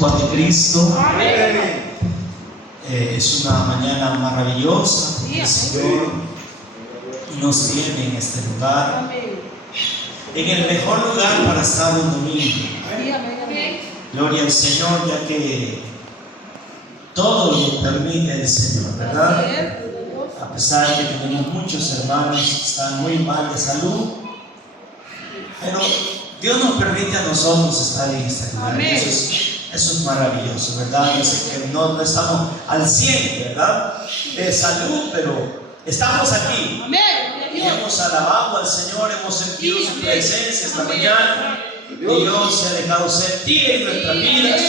Paz de Cristo. Amén. Es una mañana maravillosa. Sí, el Señor nos tiene en este lugar, Amén. en el mejor lugar para estar un domingo. Sí, amén. Gloria al Señor, ya que todo lo permite el Señor, ¿verdad? A pesar de que tenemos muchos hermanos que están muy mal de salud, pero Dios nos permite a nosotros estar en este lugar. Amén. Eso es maravilloso, ¿verdad? Yo sé que no estamos al 100, ¿verdad? De salud, pero estamos aquí. Amén. Y hemos alabado al Señor, hemos sentido Sí, su amén. presencia esta Amén. mañana. Dios se ha dejado sentir en nuestras vidas.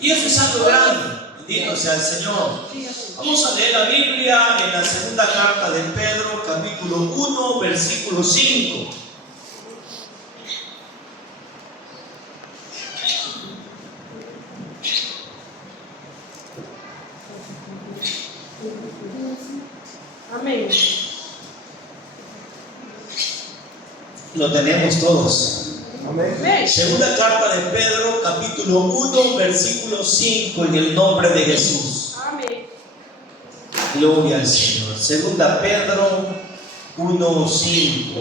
Y eso es algo grande. Bendito sea el Señor. Vamos a leer la Biblia en la segunda carta de Pedro, capítulo 1, versículo 5. Amén. Lo tenemos todos. Amén. Segunda carta de Pedro, capítulo 1, versículo 5, en el nombre de Jesús. Amén. Gloria al Señor. Segunda Pedro 1, 5.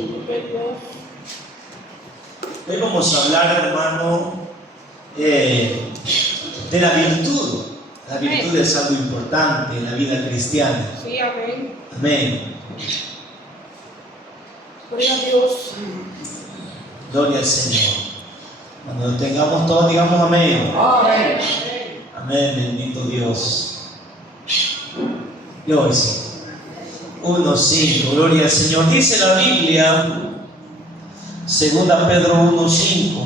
Hoy vamos a hablar, hermano, de la virtud. La virtud es algo importante en la vida cristiana. Sí, amén. Amén. Gloria a Dios. Gloria al Señor. Cuando lo tengamos todos, digamos amén. Amén. Amén, bendito Dios. Gloria al Señor. 1:5, gloria al Señor. Dice la Biblia, segunda Pedro 1:5.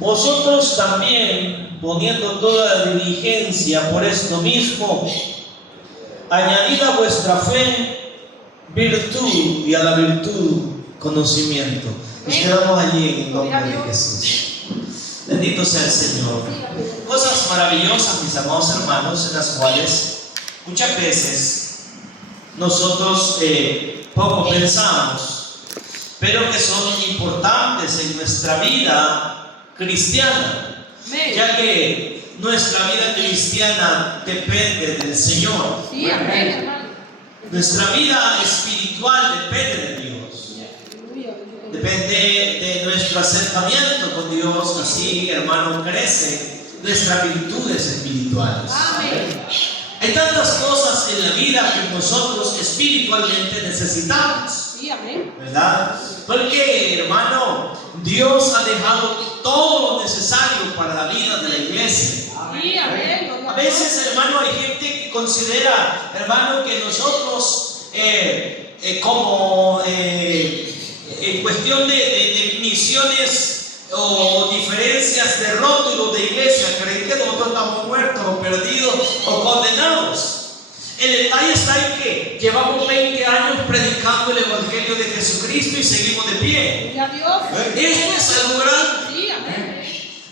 Vosotros también, poniendo toda la diligencia por esto mismo, añadid a vuestra fe virtud, y a la virtud conocimiento. Nos quedamos allí en el nombre de Jesús. Bendito sea el Señor. Cosas maravillosas, mis amados hermanos, en las cuales muchas veces nosotros poco pensamos, pero que son importantes en nuestra vida cristiana, ya que nuestra vida cristiana depende del Señor. Sí, amén, hermano. Nuestra vida espiritual depende de Dios. Depende de nuestro acercamiento con Dios. Así, hermano, crecen nuestras virtudes espirituales. Amén. Hay tantas cosas en la vida que nosotros espiritualmente necesitamos, Sí, amén. ¿verdad? Porque, hermano, Dios ha dejado todo lo necesario para la vida de la iglesia. Sí, amén. A veces, hermano, hay gente que considera, hermano, que nosotros en cuestión de misiones o diferencias de rótulos de iglesia, creen que nosotros estamos muertos o perdidos o condenados. El detalle está en que llevamos 20 años predicando el Evangelio de Jesucristo y seguimos de pie. Gloria a Dios. Esto es algo grande, Sí, amén.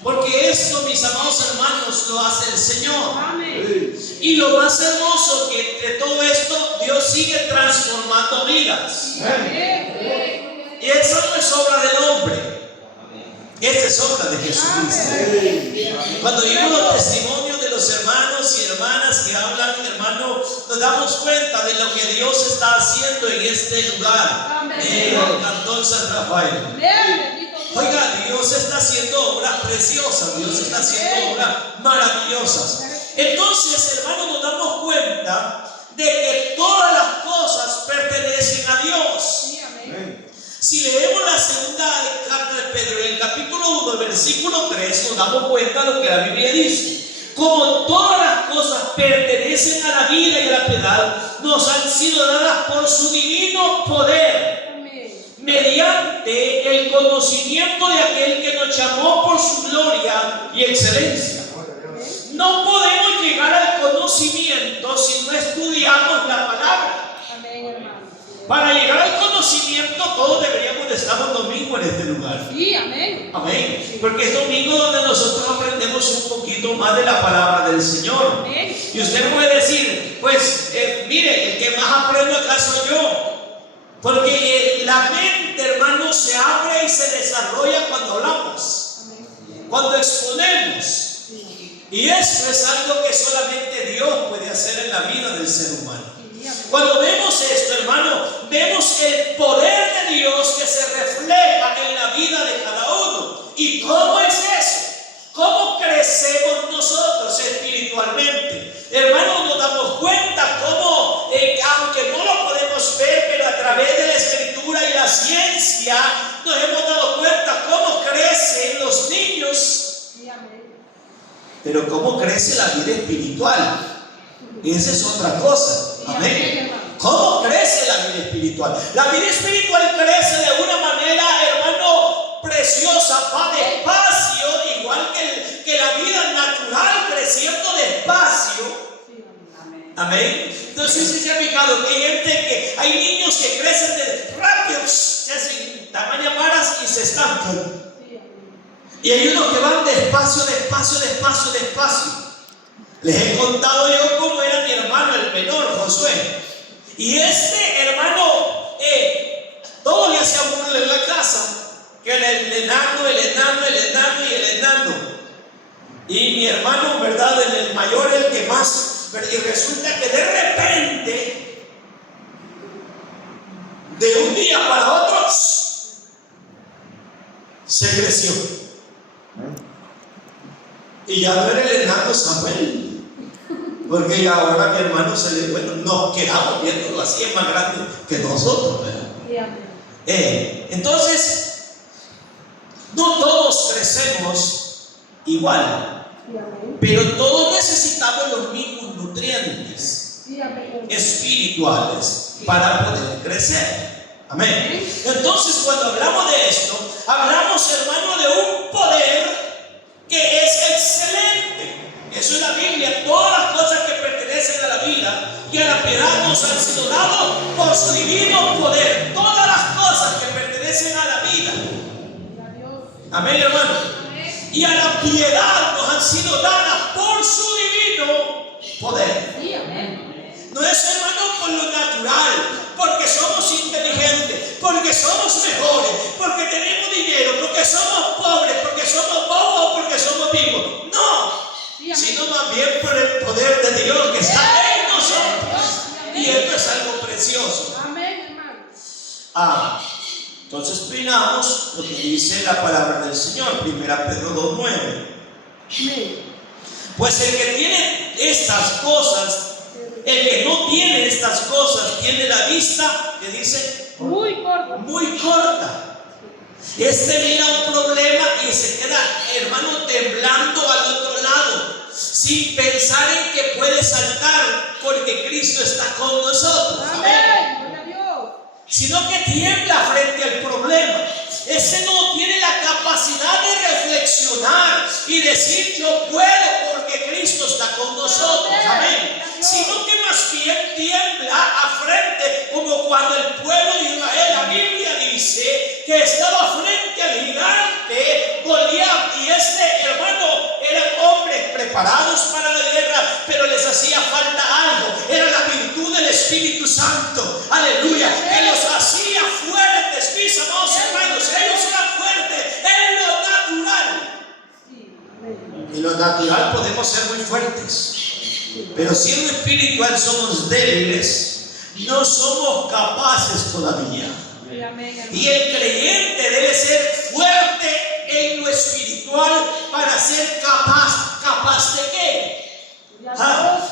porque esto, mis amados hermanos, lo hace el Señor. Amén. Y lo más hermoso que entre todo esto, Dios sigue transformando vidas. Sí, amén. Y esa no es obra del hombre, esta es obra de Jesucristo. Cuando vimos los testimonios de los hermanos y hermanas que hablan, hermano, nos damos cuenta de lo que Dios está haciendo en este lugar, en el Cantón San Rafael. Amén. Oiga, Dios está haciendo obras preciosas, Dios está haciendo obras maravillosas. Entonces, hermano, nos damos cuenta de que todas las cosas pertenecen a Dios. Sí, amén. Si leemos la segunda carta de Pedro, en el capítulo 1, versículo 3, nos damos cuenta de lo que la Biblia dice. Como todas las cosas pertenecen a la vida y a la piedad, nos han sido dadas por su divino poder, Amén. mediante el conocimiento de aquel que nos llamó por su gloria y excelencia. No podemos llegar al conocimiento si no estudiamos la palabra. Amén, hermano. Para llegar al conocimiento, todos deberíamos de estar un domingo en este lugar. Sí, amén. Amén. Porque es domingo donde nosotros aprendemos un poquito más de la palabra del Señor. Amén. Y usted puede decir, pues, mire, el que más aprende acá soy yo. Porque la mente, hermano, se abre y se desarrolla cuando hablamos, Amén. cuando exponemos. Y esto es algo que solamente Dios puede hacer en la vida del ser humano. Sí, amén. Cuando vemos esto, hermano, vemos el poder de Dios que se refleja en la vida de cada uno. ¿Y cómo es eso? ¿Cómo crecemos nosotros espiritualmente? Hermano, nos damos cuenta cómo, aunque no lo podemos ver, pero a través de la escritura y la ciencia, nos hemos dado cuenta cómo crecen los niños. Sí, amén. Pero cómo crece la vida espiritual, esa es otra cosa. Amén. ¿Cómo crece la vida espiritual? La vida espiritual crece de una manera, hermano, preciosa, va despacio, igual que la vida natural, creciendo despacio. Sí, amén. Amén. Entonces, si se ha fijado que hay gente hay niños que crecen de rápidos, se hacen tamaño varas y se estancan. Sí, amén. Y hay unos que van despacio, despacio, despacio, despacio. Les he contado yo cómo era mi hermano, el menor, Josué. Y este hermano, todo le hacía burla en la casa. Que el enano. Y mi hermano, ¿verdad? El mayor, el que más. Y resulta que de repente, de un día para otro, se creció. Y ya no era el enano Samuel. Porque ya ahora mi hermano nos quedamos viéndolo así, es más grande que nosotros, ¿verdad? Sí, amén. Entonces, no todos crecemos igual, Sí, amén. pero todos necesitamos los mismos nutrientes Sí, amén. espirituales para poder crecer. Amén. Entonces, cuando hablamos de esto, hablamos, hermano, de un poder que es excelente. Eso es la Biblia. Todas las cosas que pertenecen a la vida y a la piedad nos han sido dadas por su divino poder. Todas las cosas que pertenecen a la vida. Amén, hermano. Amén. Y a la piedad nos han sido dadas por su divino poder. Sí, amén. No es, hermano, por lo natural, porque somos inteligentes, porque somos mejores, porque tenemos dinero, porque somos pobres, porque somos bobos, porque somos vivos. No. Sí, amén. Sino más bien por el poder de Dios que está en nosotros. Y esto es algo precioso. Amén, hermano. Entonces miramos lo que dice la palabra del Señor, 1 Pedro 2:9. Amén. Pues el que tiene estas cosas, el que no tiene estas cosas, tiene la vista, que dice, Muy corto. muy corta. Este mira un problema y se queda, hermano, temblando al otro lado, sin pensar en que puede saltar, porque Cristo está con nosotros. Amén. Gloria a Dios. Sino que tiembla frente al problema. Ese no tiene la capacidad de reflexionar y decir yo puedo porque Cristo está con nosotros. Amén. Sino que más bien tiembla a frente, como cuando el pueblo de Israel, la Biblia dice que estaba frente al gigante Goliat, y este hermano eran hombres preparados para la guerra, pero les hacía falta algo. Era la virtud del Espíritu Santo, aleluya, que los hacía fuertes. Mis amados hermanos, ellos eran fuertes en lo natural. Sí, amén. En lo natural podemos ser muy fuertes, pero siendo espiritual somos débiles, no somos capaces todavía. Sí, amén, hermano. Y el creyente debe ser fuerte en lo espiritual para ser capaz de qué?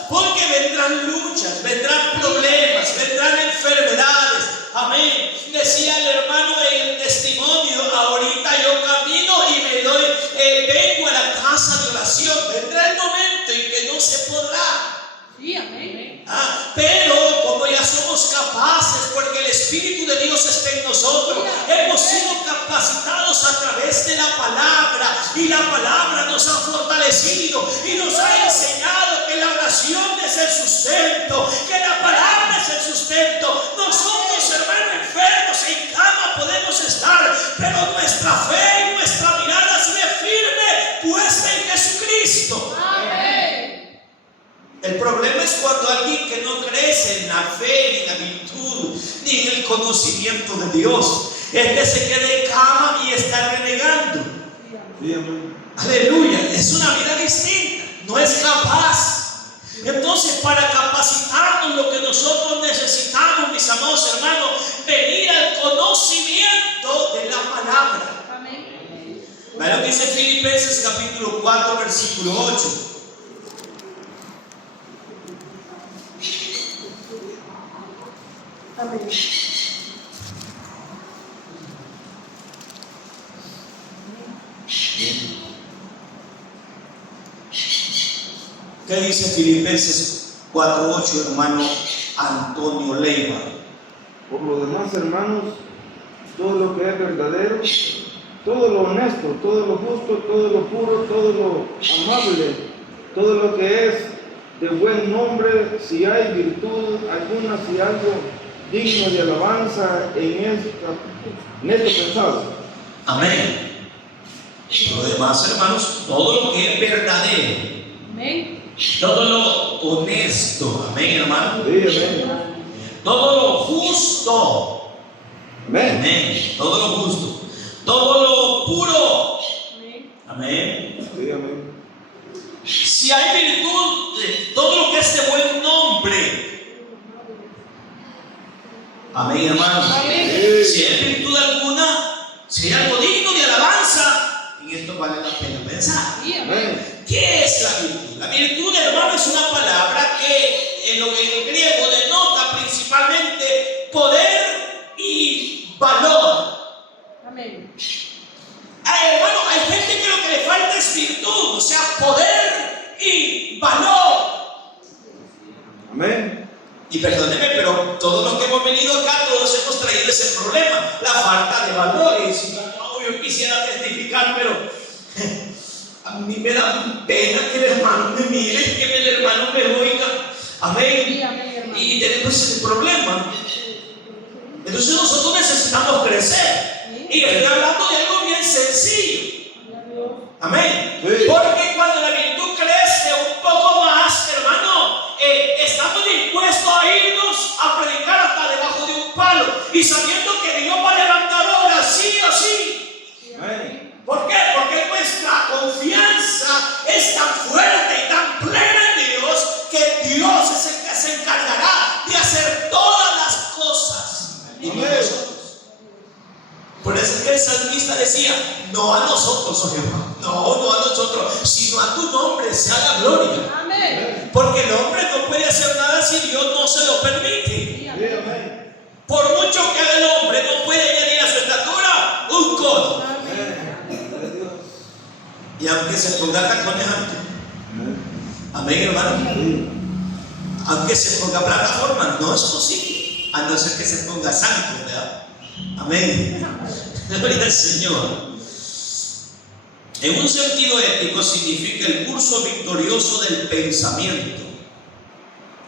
Porque vendrán luchas, vendrán problemas, vendrán enfermedades. Amén. Decía el hermano en el testimonio, ahorita yo camino y vengo a la casa de oración. Vendrá el momento en que no se podrá. Sí, amén. Pero como ya somos capaces, porque el Espíritu de Dios está en nosotros, hemos sido capacitados a través de la palabra, y la palabra nos ha fortalecido y nos ha enseñado que la oración es el sustento, que la palabra es el sustento. Nosotros, hermanos, enfermos en cama podemos estar, pero nuestra fe y nuestra mirada sigue firme puesta en Jesucristo. Amén. El problema es cuando alguien que no crece en la fe, ni en la virtud, ni en el conocimiento de Dios, se queda en cama y está renegando. Sí, amén. Aleluya, es una vida distinta. No para capacitarnos lo que nosotros necesitamos, mis amados hermanos, venir al conocimiento de la palabra. Amén. Vean lo que dice Filipenses capítulo 4, versículo 8. Amén. ¿Qué dice Filipenses 4:8, hermano Antonio Leiva? Por lo demás, hermanos, todo lo que es verdadero, todo lo honesto, todo lo justo, todo lo puro, todo lo amable, todo lo que es de buen nombre, si hay virtud alguna, si algo digno de alabanza, en esto pensado. Amén. Por lo demás, hermanos, todo lo que es verdadero, Amén. todo lo honesto, amén, hermano, Sí, amén. todo lo justo, Amén. amén, todo lo justo, todo lo puro, Amén. amén. Sí, amén. Si hay virtud, todo lo que es de buen nombre, amén, hermano. Amén. Si hay virtud alguna, si hay algo digno de alabanza, en esto vale la pena pensar. Sí, amén. Amén. ¿Qué es la virtud? La virtud, hermano, es una palabra que en el griego denota principalmente poder y valor. Amén. Hermano, hay gente que lo que le falta es virtud, o sea, poder y valor. Amén. Y perdóneme, pero todos los que hemos venido acá, todos hemos traído ese problema, la falta de valores. No, yo quisiera testificar, pero a mí me da pena que el hermano me mire, que el hermano me oiga. Amén. Sí, amén, hermano. Y tenemos ese problema. Entonces nosotros necesitamos crecer. Y estoy hablando de algo bien sencillo. Amén. Sí. Porque cuando la virtud crece un poco más, hermano, estamos dispuestos a irnos a predicar hasta debajo de un palo y sabiendo que Dios va a levantar obras sí o sí. Amén. ¿Por qué? Porque nuestra confianza es tan fuerte y tan plena en Dios que Dios es el que se encargará de hacer todas las cosas en Amén. nosotros. Por eso es que el salmista decía: no a nosotros, oh Jehová, no a nosotros, sino a tu nombre sea la gloria. Amén. Porque el hombre no puede hacer nada si Dios no se lo permite. Sí, Sí, amén. amén. Por mucho que haga el hombre, no puede añadir a su estatura un codo. Amén. Gloria a Dios. Y aunque se ponga tacones antes, Amén. amén, hermano, Sí. aunque se ponga plataforma, no es posible, a no ser que se ponga santo, ¿verdad? Amén. Gloria al Señor. En un sentido ético significa el curso victorioso del pensamiento.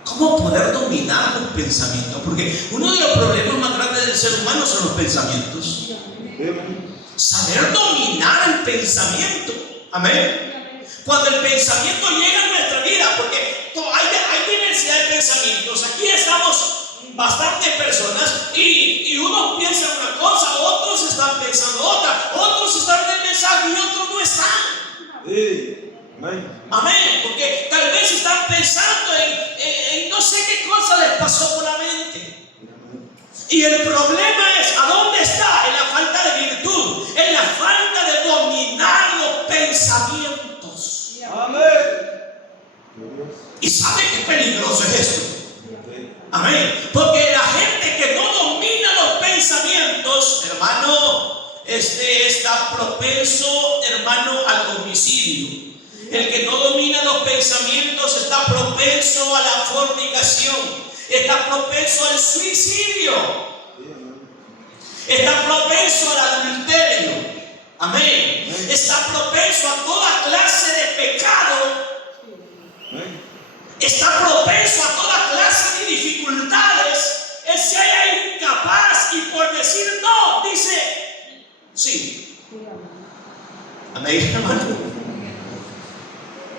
¿Cómo poder dominar los pensamientos? Porque uno de los problemas más grandes del ser humano son los pensamientos. Sí, amén. Saber dominar el pensamiento. Amén. Cuando el pensamiento llega a nuestra vida, porque hay diversidad de pensamientos. Aquí estamos bastantes personas y unos piensan una cosa, otros están pensando otra, otros están en el mensaje y otros no están. Sí. Amén. Amén, porque tal vez están pensando en no sé qué cosa les pasó por la mente. Y el problema es, ¿a dónde está? En la falta de virtud, en la falta de dominar los pensamientos. Amén. ¿Y sabe qué peligroso es esto? Sí. Amén. Porque la gente que no domina los pensamientos, hermano, está propenso, hermano, al homicidio. El que no domina los pensamientos está propenso a la fornicación, está propenso al suicidio, está propenso al adulterio. Amén. Está propenso a toda clase de pecado. Amén. Está propenso a toda clase de dificultades. Él se halla incapaz y por decir no, dice sí. Amén, hermano.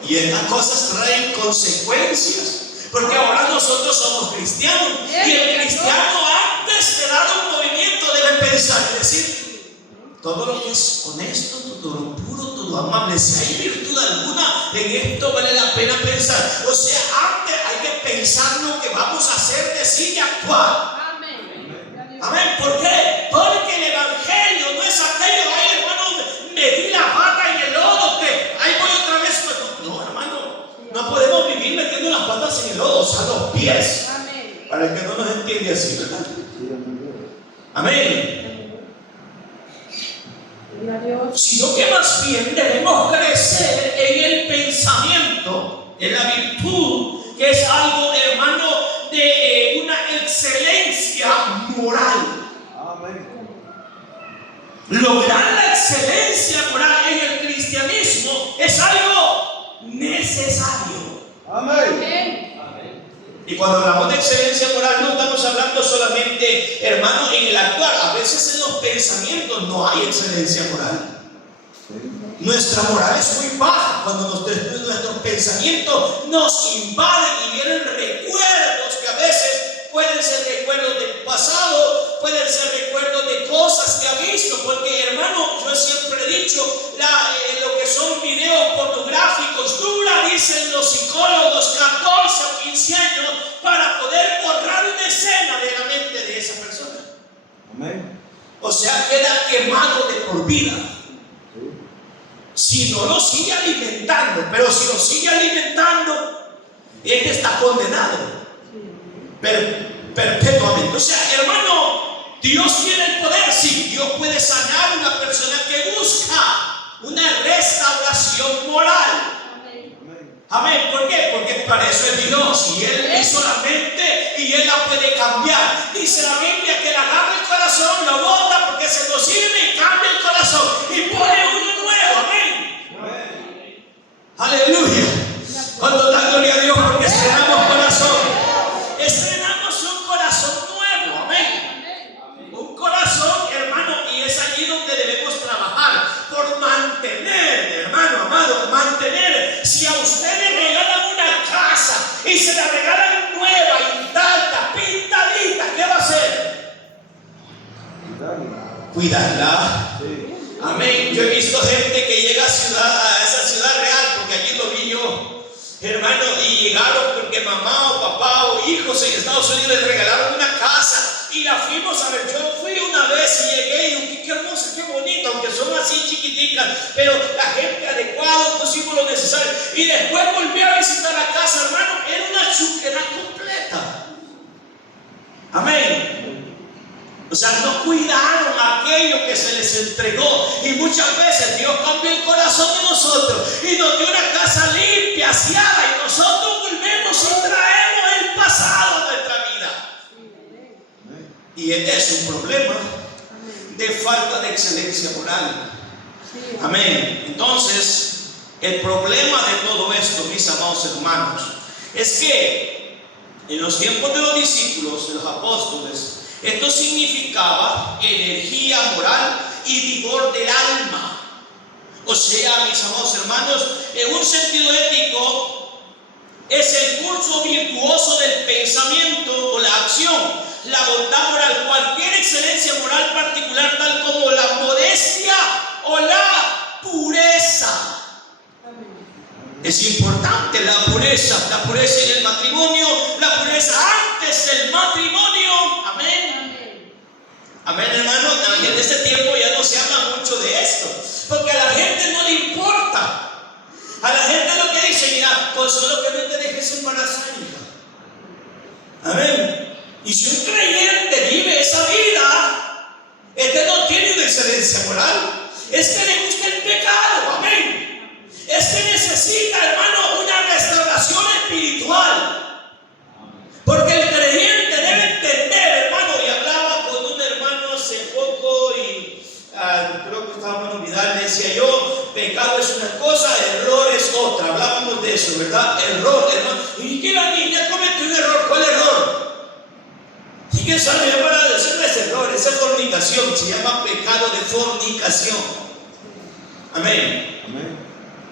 Y estas cosas traen consecuencias. Porque ahora nosotros somos cristianos. Y el cristiano, antes de dar un movimiento, debe pensar y decir: todo lo que es honesto, todo lo puro, todo lo amable, si hay virtud alguna en esto, vale la pena pensar. O sea, antes hay que pensar lo que vamos a hacer, decir y actuar. Amén. Amén. ¿Por qué? Porque el evangelio no es aquello, ay hermano, metí la pata en el lodo, que ahí voy otra vez. No, hermano, no podemos vivir metiendo las patas en el lodo, o sea, los pies. Amén. Para el que no nos entiende así, ¿verdad? Amén. Sino que más bien debemos crecer en el pensamiento, en la virtud, que es algo, hermano, de una excelencia moral. Amén. Lograr la excelencia moral en el cristianismo es algo necesario. Amén. Y cuando hablamos de excelencia moral no estamos hablando solamente, hermano, en el actuar. A veces en los pensamientos no hay excelencia moral. Nuestra moral es muy baja cuando nuestros pensamientos nos invaden y vienen recuerdos que a veces pueden ser recuerdos del pasado, pueden ser recuerdos de cosas que ha visto, porque hermano, yo siempre he dicho, lo que son videos pornográficos dura, dicen los psicólogos, 14 o 15 años para poder borrar una escena de la mente de esa persona. Amén. O sea, queda quemado de por vida. Si no lo sigue alimentando, pero si lo sigue alimentando, este está condenado perpetuamente. O sea, hermano, Dios tiene el poder. Sí, Dios puede sanar a una persona que busca una restauración moral. Amén. ¿Por qué? Porque para eso es Dios y Él es solamente y Él la puede cambiar. Dice la Biblia que Él agarra el corazón, lo bota porque se lo sirve y cambia el corazón y pone uno nuevo. Amén. Amén. Aleluya. Cuando da gloria a Dios porque estrenamos corazón. Estrenamos un corazón nuevo. Amén. Un corazón, hermano, y es allí donde debemos trabajar por mantener, hermano amado, mantener. Si a usted le regalan una casa y se la regalan nueva, intacta, pintadita, ¿qué va a hacer? Cuidarla. Sí. Amén. Yo he visto gente que llega a esa ciudad real, porque allí lo vi yo, hermano, y llegaron porque mamá o papá o hijos en Estados Unidos les regalaron una casa y la fuimos a ver. Yo fui una vez y llegué y dije, qué hermosa, qué bonita, aunque son así chiquiticas, pero la gente adecuada, pusimos lo necesario. Y después volví a visitar la casa, hermano, era una chuquera completa. Amén. O sea, no cuidaron aquello que se les entregó. Y muchas veces Dios cambió el corazón de nosotros y nos dio una casa limpia, aseada, y nosotros volvemos y traemos el pasado a nuestra vida. Y este es un problema de falta de excelencia moral. Amén. Entonces, el problema de todo esto, mis amados hermanos, es que en los tiempos de los discípulos, de los apóstoles, esto significaba energía moral y vigor del alma. O sea, mis amados hermanos, en un sentido ético, es el curso virtuoso del pensamiento o la acción, la bondad moral, cualquier excelencia moral particular, tal como la modestia o la pureza. Es importante la pureza en el matrimonio, la pureza antes del matrimonio. Amén. Amén, hermano. En este tiempo ya no se habla mucho de esto, porque a la gente no le importa. A la gente lo que dice, mira, pues solo que no te dejes embarazar, hija. Amén. Y si un creyente vive esa vida, este no tiene una excelencia moral, es que le gusta el pecado. Amén. Es que necesita, hermano, una restauración espiritual. Porque el creyente debe entender, hermano, y hablaba con un hermano hace poco y creo que estábamos en Vidal, le decía yo, pecado es una cosa, error es otra. Hablábamos de eso, ¿verdad? Error, hermano. ¿Y qué la niña cometió un error? ¿Cuál error? ¿Y qué sabe para decir? No es error, esa es fornicación, se llama pecado de fornicación. Amén. Amén.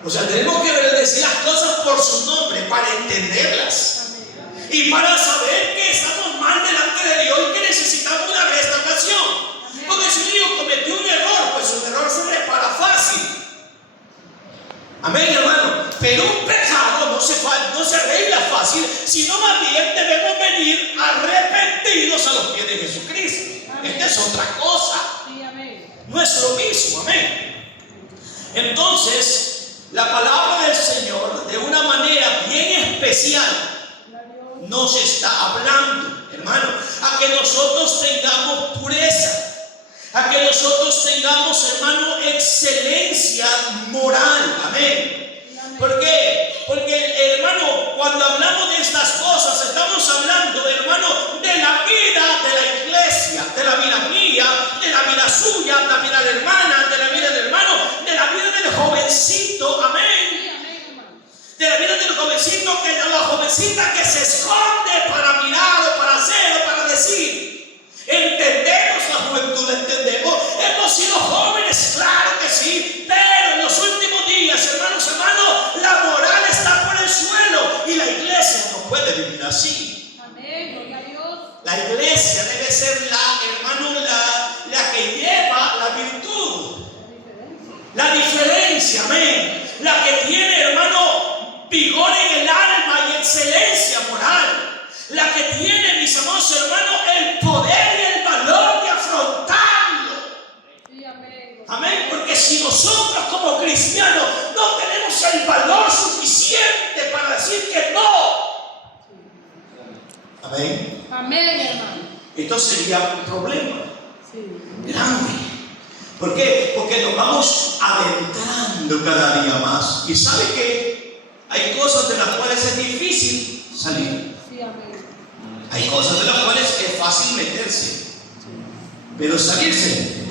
O sea, tenemos que decir las cosas por su nombre para entenderlas y para saber que estamos mal delante de Dios y que necesitamos una restauración. Porque si un hijo cometió un error, pues un error se repara fácil. Amén, hermano. Pero un pecado no se arregla fácil. fácil, sino más bien debemos venir arrepentidos a los pies de Jesucristo. Amén. Esta es otra cosa. Sí, amén. No es lo mismo, amén. Entonces, la palabra del Señor, de una manera bien especial, nos está hablando, hermano, a que nosotros tengamos pureza, a que nosotros tengamos, hermano, excelencia moral, amén. ¿Por qué? Porque, hermano, cuando hablamos de estas cosas, estamos hablando, hermano, de la vida de la iglesia, de la vida mía, de la vida suya, de la vida de la hermana, de la vida del hermano, de la vida del jovencito, amén. De la vida del jovencito, que la jovencita que se esconde para mirar o para hacer o para decir. Entendemos la juventud, entendemos. Hemos sido jóvenes, claro que sí, pero en los últimos días, hermanos, la moral está por el suelo y la iglesia no puede vivir así. Amén, gloria a Dios. La iglesia debe ser la que lleva la virtud, la diferencia, amén. La que tiene, hermano, vigor en el alma y excelencia moral. La que tiene, mis amados hermanos, el poder y el valor de afrontarlo. Sí, amén. Amén, porque si nosotros como cristianos no tenemos el valor suficiente para decir que no, amén, Amén, hermano. esto sería un problema Sí. grande. ¿Por qué? Porque nos vamos adentrando cada día más. Y sabe que hay cosas de las cuales es difícil salir. Sí, amén. Hay cosas de las cuales es fácil meterse. Pero salirse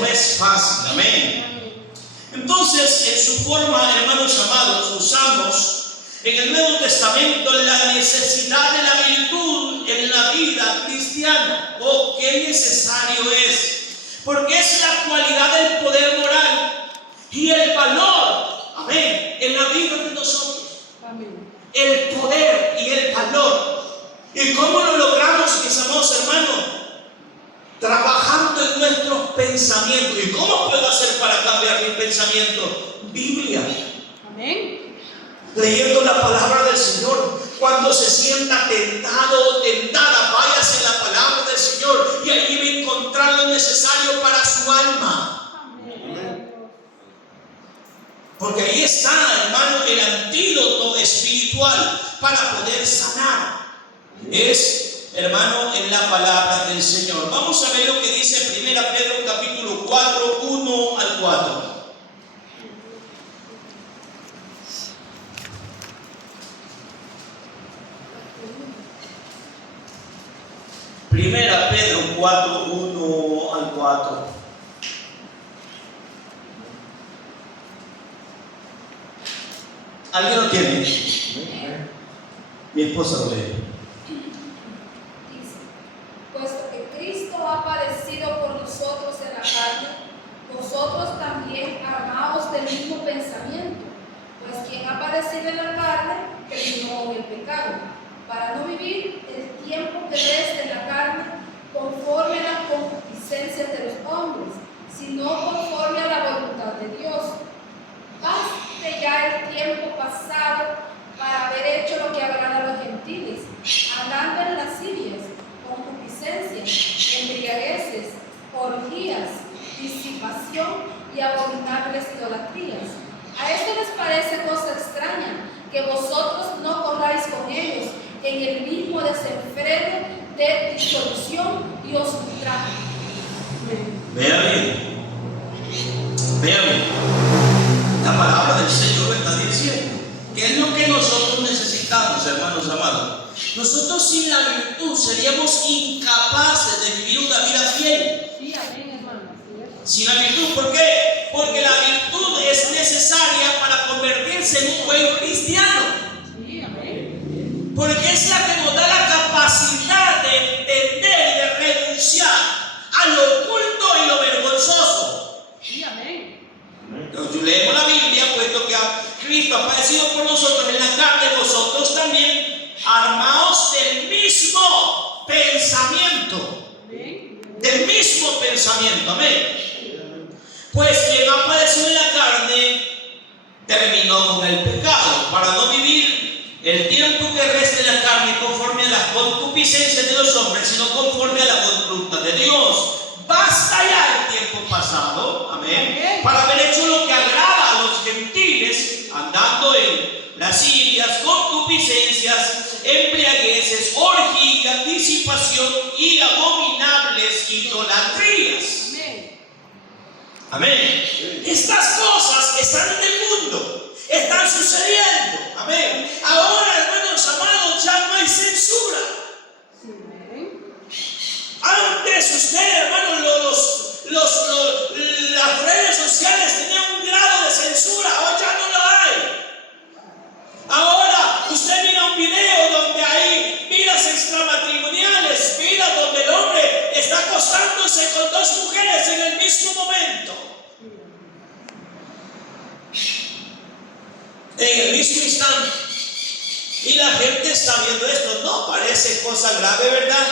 no es fácil, amén. Entonces, en su forma, hermanos amados, usamos en el Nuevo Testamento la necesidad de la virtud en la vida cristiana. Oh, qué necesario es. Porque es la cualidad del poder moral y el valor, amén, en la vida de nosotros. Amén. El poder y el valor. ¿Y cómo lo logramos, mis amados hermanos? Trabajando en nuestros pensamientos. ¿Y cómo puedo hacer para cambiar mi pensamiento? Biblia. Amén. Leyendo la palabra del Señor. Cuando se sienta tentado o tentada, váyase a la palabra del Señor y allí va a encontrar lo necesario para su alma. Amén. Porque ahí está, hermano, el antídoto espiritual para poder sanar. Es, hermano, en la palabra del Señor. Vamos a ver lo que dice 1 Pedro capítulo 4, 1 al 4. Primera Pedro 4, 1 al 4. ¿Alguien lo tiene? Mi esposa lo lee. Dice, puesto que Cristo ha padecido por nosotros en la carne, vosotros también armaos del mismo pensamiento, pues quien ha padecido en la carne, terminó en el pecado, para no vivir el tiempo que resta en la carne conforme a la concupiscencia de los hombres, sino conforme a la voluntad de Dios. Baste ya el tiempo pasado para haber hecho lo que agrada a los gentiles, andando en lascivias, concupiscencias, embriagueces, orgías, disipación y abominables idolatrías. A esto les parece cosa extraña que vosotros no corráis con ellos en el mismo desenfreno de disolución y os ultraje. Vea bien. Vea bien. La palabra del Señor está diciendo que es lo que nosotros necesitamos, hermanos amados. Nosotros sin la virtud seríamos incapaces de vivir una vida fiel. Sí, amén, hermano. Así es. Sin la virtud, ¿por qué? Porque la virtud es necesaria para convertirse en un buen cristiano. Sí, amén. Porque es la que nos da la capacidad de entender y de renunciar a lo oculto y lo vergonzoso. Sí, amén. Entonces, leemos la Biblia, puesto que Cristo ha padecido por nosotros en la carne, vosotros también armaos del mismo pensamiento. Amén. Del mismo pensamiento, amén. Pues quien ha padecido en la carne terminó con el pecado, para no vivir el tiempo que resta en la carne conforme a la concupiscencia de los hombres, sino conforme a la voluntad de Dios. Basta ya el tiempo pasado, amén, para haber hecho lo que agrada a los gentiles, andando en lascivias, concupiscencias, embriagueces, orgías, disipación y abominables idolatrías. Amén. Estas cosas están en el mundo, están sucediendo. Amén. Ahora, hermanos amados, ya no hay censura. Antes usted, hermano, las redes sociales tenían un grado de censura, ahora ya no lo hay. Ahora usted mira un video donde hay vidas extramatrimoniales, vidas donde el hombre está acostándose con dos mujeres en el mismo momento, en el mismo instante, y la gente está viendo esto. No parece cosa grave, ¿verdad?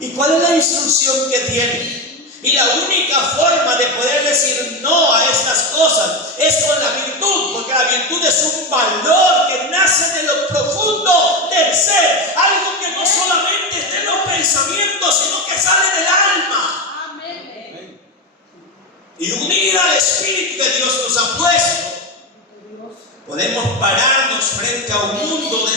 ¿Y cuál es la instrucción que tiene? Y la única forma de poder decir no a estas cosas es con la virtud, porque la virtud es un valor que nace de lo profundo del ser, algo que no solamente está en los pensamientos, sino que sale del alma. Amén. Y unida al Espíritu que Dios nos ha puesto, podemos pararnos frente a un mundo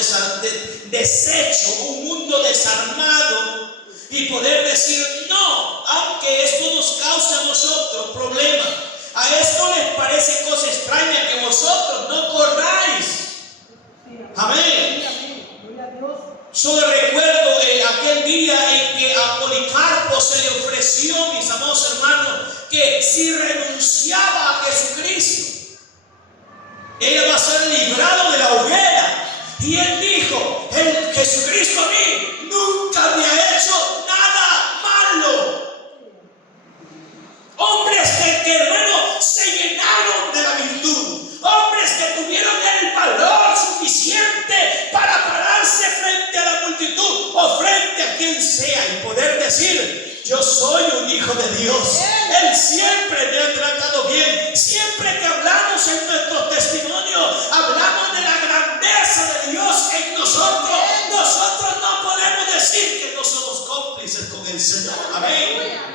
deshecho, un mundo desarmado, y poder decir no, aunque esto nos cause a nosotros problemas. A esto les parece cosa extraña que vosotros no corráis. Amén. Solo recuerdo aquel día en que a Policarpo se le ofreció, mis amados hermanos, que si renunciaba a Jesucristo, él va a ser librado de la hoguera. Y él dijo: el Jesucristo a mí nunca me ha hecho nada malo. Hombres que hermano se llenaron de la virtud, hombres que tuvieron el valor suficiente para pararse frente a la multitud o frente a quien sea y poder decir: yo soy un hijo de Dios. Él siempre me ha tratado bien. Siempre que hablamos en nuestros testimonios, hablamos de la grandeza de Dios en nosotros. Nosotros no podemos decir que no somos cómplices con el Señor. Amén.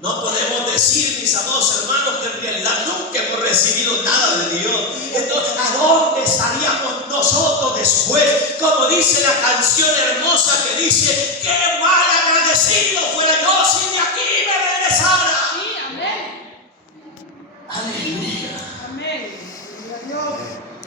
No podemos decir, mis amados hermanos, que en realidad nunca hemos recibido nada de Dios. Entonces, ¿a dónde estaríamos nosotros después? Como dice la canción hermosa que dice: qué mal agradecido fuera yo si de aquí me regresara. Sí, amén. Aleluya. Amén.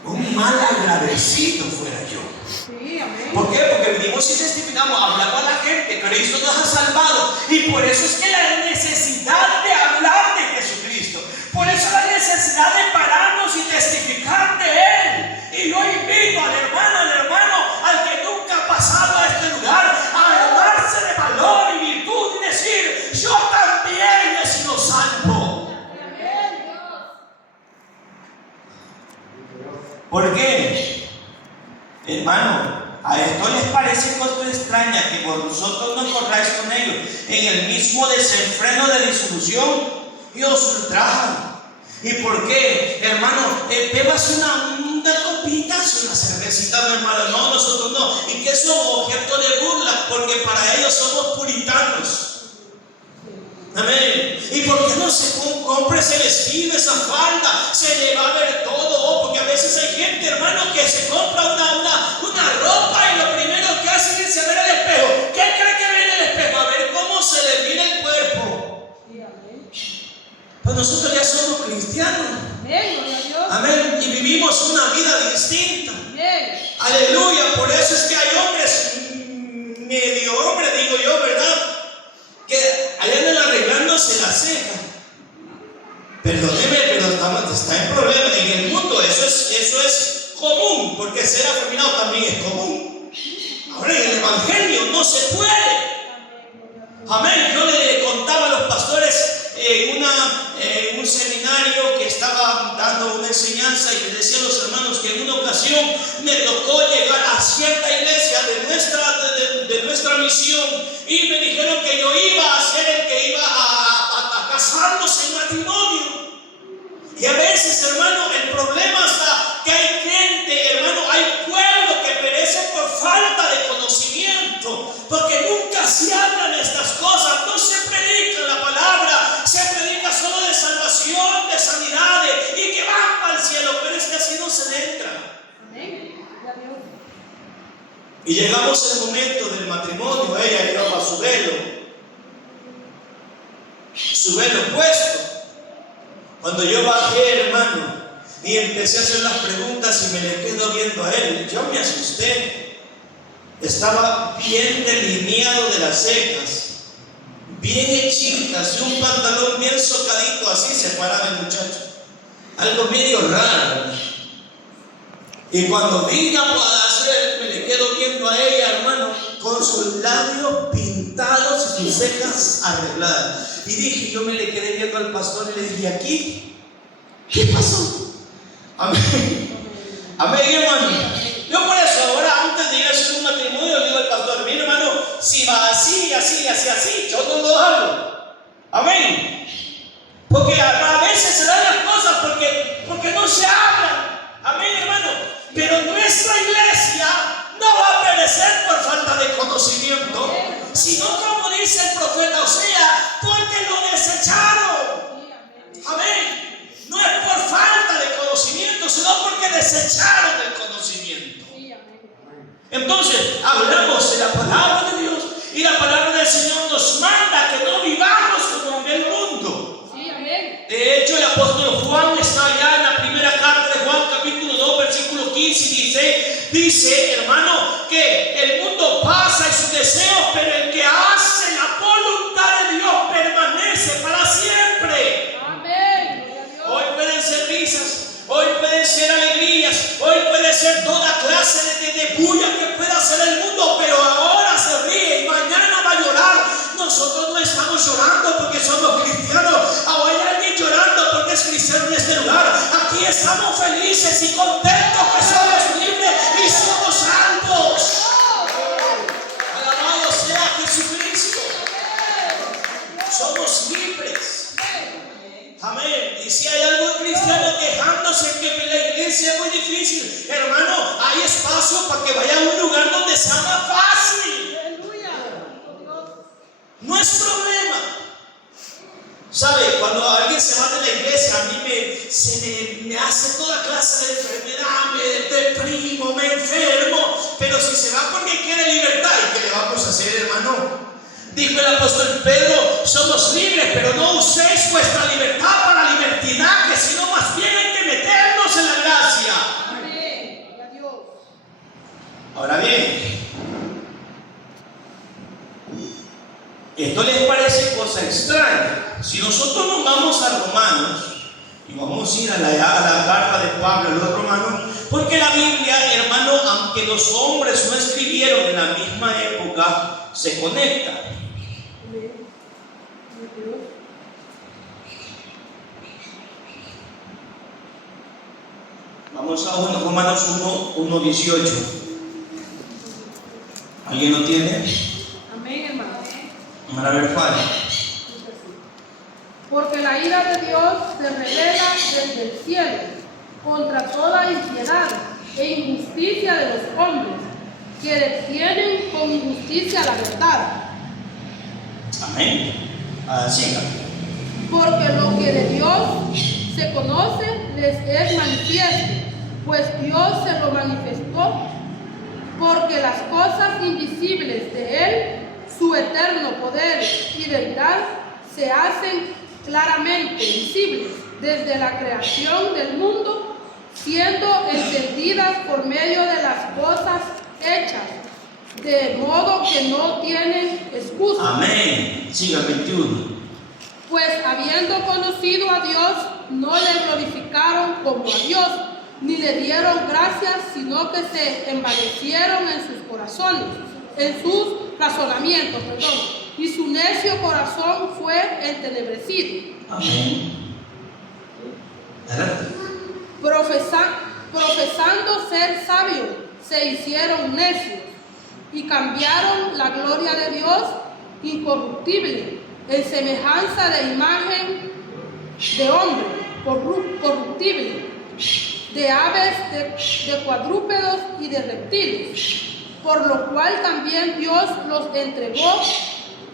Un mal agradecido fuera yo. Sí, amén. ¿Por qué? Porque venimos y testificamos, hablamos a la gente, Cristo nos ha salvado, y por eso es que la necesidad de hablar de Jesucristo, por eso la necesidad de pararnos y testificar de Él. Y yo invito al hermano, al que nunca ha pasado a este lugar, a armarse de valor y virtud y decir: yo también he sido salvo. ¿Por qué? Hermano, a esto les parece cosa extraña que vosotros no corráis con ellos en el mismo desenfreno de disolución y os ultrajan. ¿Y por qué? Hermano, bebas una copita, una cervecita, hermano. No, nosotros no. ¿Y qué somos? Objeto de burla, porque para ellos somos puritanos. Amén. ¿Y por qué no se compra ese vestido, esa falda? Se le va a ver todo. Porque a veces hay gente, hermano, que se compra una ropa y lo primero que hacen es ver el espejo. ¿Qué cree que ve en el espejo? A ver cómo se le mira el cuerpo. Pues nosotros ya somos cristianos. Amén. Y vivimos una vida distinta. Aleluya. Por eso es que hay hombres, medio hombres, digo yo, ¿verdad?, que allá andan arreglándose la ceja. Perdóneme, pero está en problema. En el mundo eso es común, porque ser afeminado también es común. Ahora en el Evangelio no se puede. Amén. Yo le contaba a los pastores en un seminario que estaba dando una enseñanza, y les decía a los hermanos que en una ocasión me tocó llegar a cierta iglesia de nuestra misión, y me dijeron que yo iba a ser el que iba a casarnos en matrimonio. Y a veces, hermano, el problema está que hay no se le entra. Amén. Gloria a Dios. Y llegamos al momento del matrimonio, ella llevaba su velo puesto. Cuando yo bajé, hermano, y empecé a hacer las preguntas y me le quedo viendo a él, yo me asusté. Estaba bien delineado de las cejas, bien hechitas, y un pantalón bien socadito, así se paraba el muchacho. Algo medio raro. Y cuando vino a hacer, me le quedo viendo a ella, hermano, con sus labios pintados y sus cejas arregladas. Y dije, yo me le quedé viendo al pastor y le dije, ¿aquí? ¿Qué pasó? Amén. Amén, hermano. Yo por eso ahora, antes de ir a hacer un matrimonio, le digo al pastor, mire, hermano, si va así, yo no lo hago. Amén. Porque a veces se dan las cosas porque no se hablan. Amén, hermano. Pero nuestra iglesia no va a perecer por falta de conocimiento, sino como dice el profeta Oseas, porque lo desecharon. Amén. No es por falta de conocimiento, sino porque desecharon el conocimiento. Entonces, hablamos de la palabra de Dios y la palabra del Señor nos manda que no vivamos como en el mundo. De hecho, el apóstol Juan está allá en la primera carta de Juan, capítulo 2, versículos 15 y 16. Dice, hermano, que el mundo pasa y sus deseos, pero el que hace la voluntad de Dios permanece para siempre. Hoy pueden ser risas, hoy pueden ser alegrías, hoy puede ser toda clase de bulla que pueda hacer el mundo, pero ahora se ríe y mañana va a llorar. Nosotros no estamos llorando porque somos cristianos. Ahora hay alguien llorando porque es cristiano en este lugar. Aquí estamos felices y contentos que somos libres y somos salvos. Alabado sea Jesucristo. Somos libres. Amén. Y si hay algún cristiano quejándose que la iglesia es muy difícil, hermano, hay espacio para que vaya a un lugar donde sea más fácil. No es problema. ¿Sabe? Cuando alguien se va de la iglesia, a mí se me hace toda clase de enfermedad, me deprimo, me enfermo. Pero si se va porque quiere libertad, ¿y qué le vamos a hacer, hermano? Dijo el apóstol Pedro, somos libres, pero no uséis vuestra libertad para libertinaje, sino más bien hay que meternos en la gracia. Ahora bien, esto les parece cosa extraña. Si nosotros nos vamos a Romanos, y vamos a ir a la carta de Pablo a los Romanos, porque la Biblia, hermano, aunque los hombres no escribieron en la misma época, se conecta. Vamos a Romanos 1:18. ¿Alguien lo tiene? Amén, hermano. Vamos a ver cuál. Porque la ira de Dios se revela desde el cielo contra toda impiedad e injusticia de los hombres que detienen con injusticia la verdad. Amén. Siga. Porque lo que de Dios se conoce les es manifiesto, pues Dios se lo manifestó, porque las cosas invisibles de Él, su eterno poder y verdad, se hacen claramente visibles desde la creación del mundo, siendo entendidas por medio de las cosas hechas, de modo que no tienen excusa. Amén. Siga 21. Pues habiendo conocido a Dios, no le glorificaron como a Dios, ni le dieron gracias, sino que se envanecieron en sus corazones, en sus razonamientos, y su necio corazón fue entenebrecido. Amén. Profesando ser sabios, se hicieron necios y cambiaron la gloria de Dios incorruptible en semejanza de imagen de hombre corruptible, de aves, de cuadrúpedos y de reptiles, por lo cual también Dios los entregó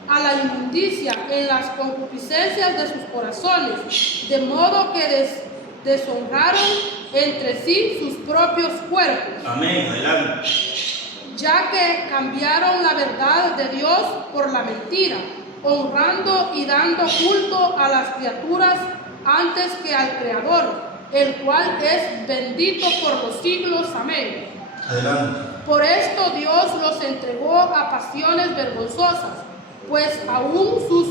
a la inmundicia en las concupiscencias de sus corazones, de modo que deshonraron entre sí sus propios cuerpos, Amén. Adelante. ya que cambiaron la verdad de Dios por la mentira, honrando y dando culto a las criaturas antes que al Creador, el cual es bendito por los siglos. Amén. Adelante. Por esto Dios los entregó a pasiones vergonzosas, pues aún sus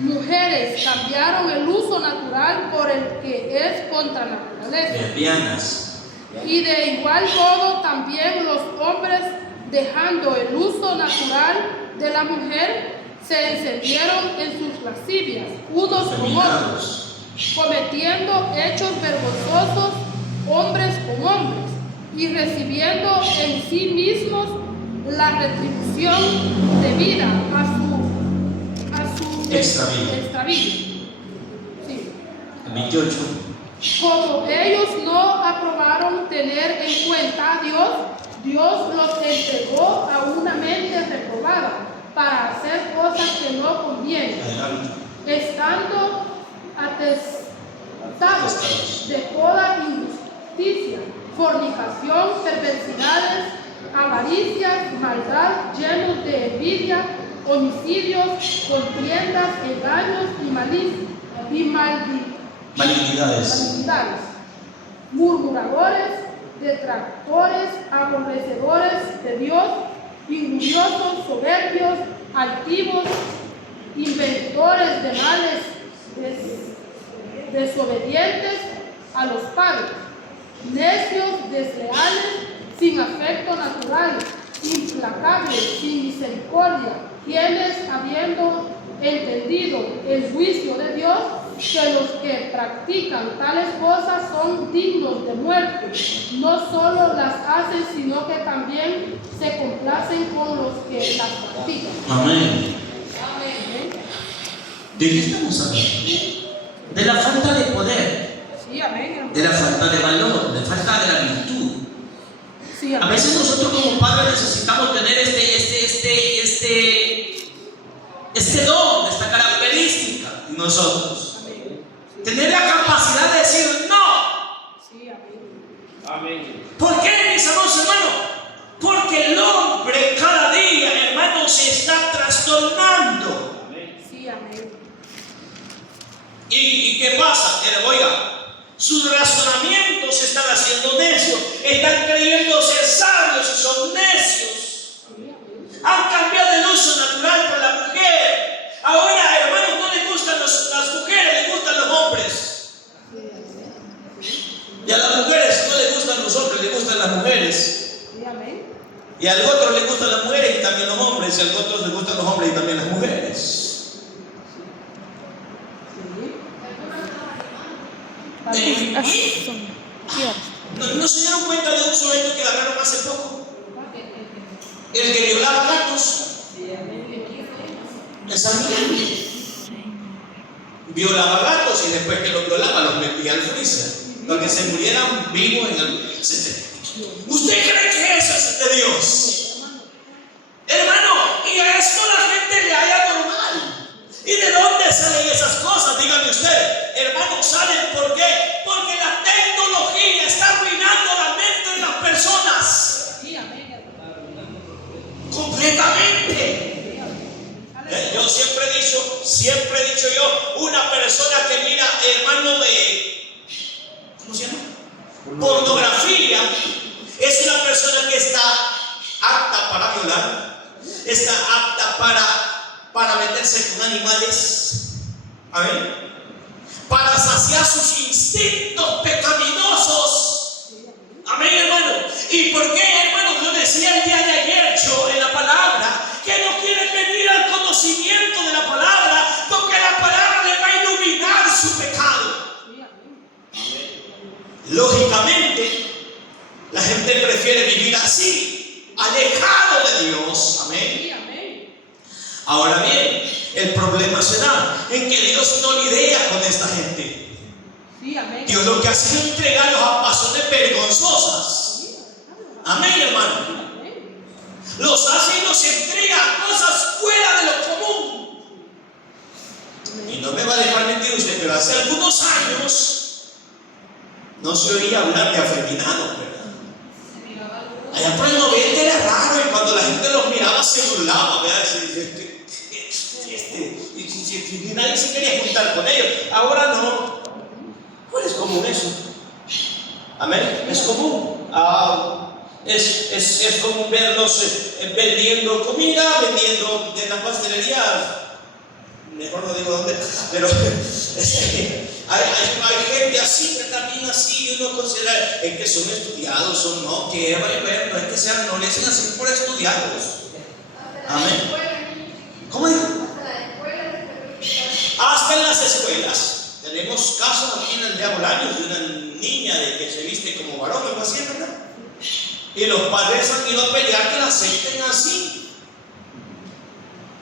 mujeres cambiaron el uso natural por el que es contra naturaleza. Lesbianas. Y de igual modo también los hombres, dejando el uso natural de la mujer, se encendieron en sus lascivias, unos con otros, cometiendo hechos vergonzosos, hombres con hombres, y recibiendo en sí mismos la retribución debida a su extravío. Sí. 28. Como ellos no aprobaron tener en cuenta a Dios, Dios los entregó a una mente reprobada para hacer cosas que no convienen, Adelante. estando atestados de toda injusticia, fornicación, perversidades, avaricias, maldad, llenos de envidia, homicidios, contiendas, engaños y Malignidades. murmuradores, detractores, aborrecedores de Dios, injuriosos, soberbios, altivos, inventores de males, desobedientes a los padres, necios, desleales, sin afecto natural, implacables, sin misericordia, quienes, habiendo entendido el juicio de Dios, que los que practican tales cosas son dignos de muerte, no solo las hacen, sino que también se complacen con los que las practican. Amén. Amén. ¿De qué estamos hablando? De la falta de poder, Sí, amén. de la falta de valor, de la falta de la virtud. Sí, A amén. veces nosotros como padres necesitamos tener este don, esta característica en nosotros. Tener la capacidad de decir no. Sí, amén. Amén. ¿Por qué, mis amados hermanos? Porque el hombre cada día, hermano, se está trastornando. Sí, amén. ¿Y qué pasa? Oiga, sus razonamientos se están haciendo necios, están creyendo ser sabios y son necios. Han cambiado el uso natural por la mujer. Ahora, hermanos, no les gustan las mujeres, les gustan los hombres. Y a las mujeres no les gustan los hombres, les gustan las mujeres. Sí, amén. Y al otro les gustan las mujeres y también los hombres. Y al otro les gustan los hombres y también las mujeres. ¿No se dieron cuenta de un sujeto que agarraron hace poco? El que violaba gatos. Esa mujer violaba gatos y después que los violaba los metía al freezer para que se murieran vivos en el... ¿Usted cree que eso es de Dios? Hermano, y a esto la gente le halla normal. ¿Y de dónde salen esas cosas? Dígame usted. Hermano, ¿salen por qué? Porque la tecnología está arruinando la mente de las personas. Completamente. Yo siempre he dicho yo, una persona que mira, hermano, ¿cómo se llama? Pornografía, es una persona que está apta para violar, está apta para meterse con animales, amén, para saciar sus instintos pecaminosos, amén, hermano. ¿Y por qué, hermano? Yo decía el día de ayer yo en la palabra que no quiere venir al conocimiento de la palabra, porque la palabra le va a iluminar su pecado. Lógicamente, la gente prefiere vivir así, alejado de Dios. Amén. Ahora bien, el problema se da en que Dios no lidia con esta gente. Dios lo que hace es entregarlos a pasiones vergonzosas. Amén, hermano. Los hace y los entrega a cosas fuera de lo común. Y no me va a dejar mentir usted, pero hace algunos años, no se oía hablar de afeminados, ¿verdad? Allá por el 90 era raro, y cuando la gente los miraba se burlaba, ¿verdad? Y nadie se quería juntar con ellos. Ahora no. Pues es común eso. Amén. Es común. Es común verlos vendiendo comida, vendiendo en la pastelería. Mejor no digo dónde, pero hay gente así, también así, y uno considera que son estudiados o no, que bueno, es que sean, no le dicen así por estudiados. Amén. ¿Cómo digo? Hasta en las escuelas. Tenemos casos aquí en el de Abolaños de una niña de que se viste como varón, algo así, ¿verdad? Y los padres han ido a pelear que la acepten así.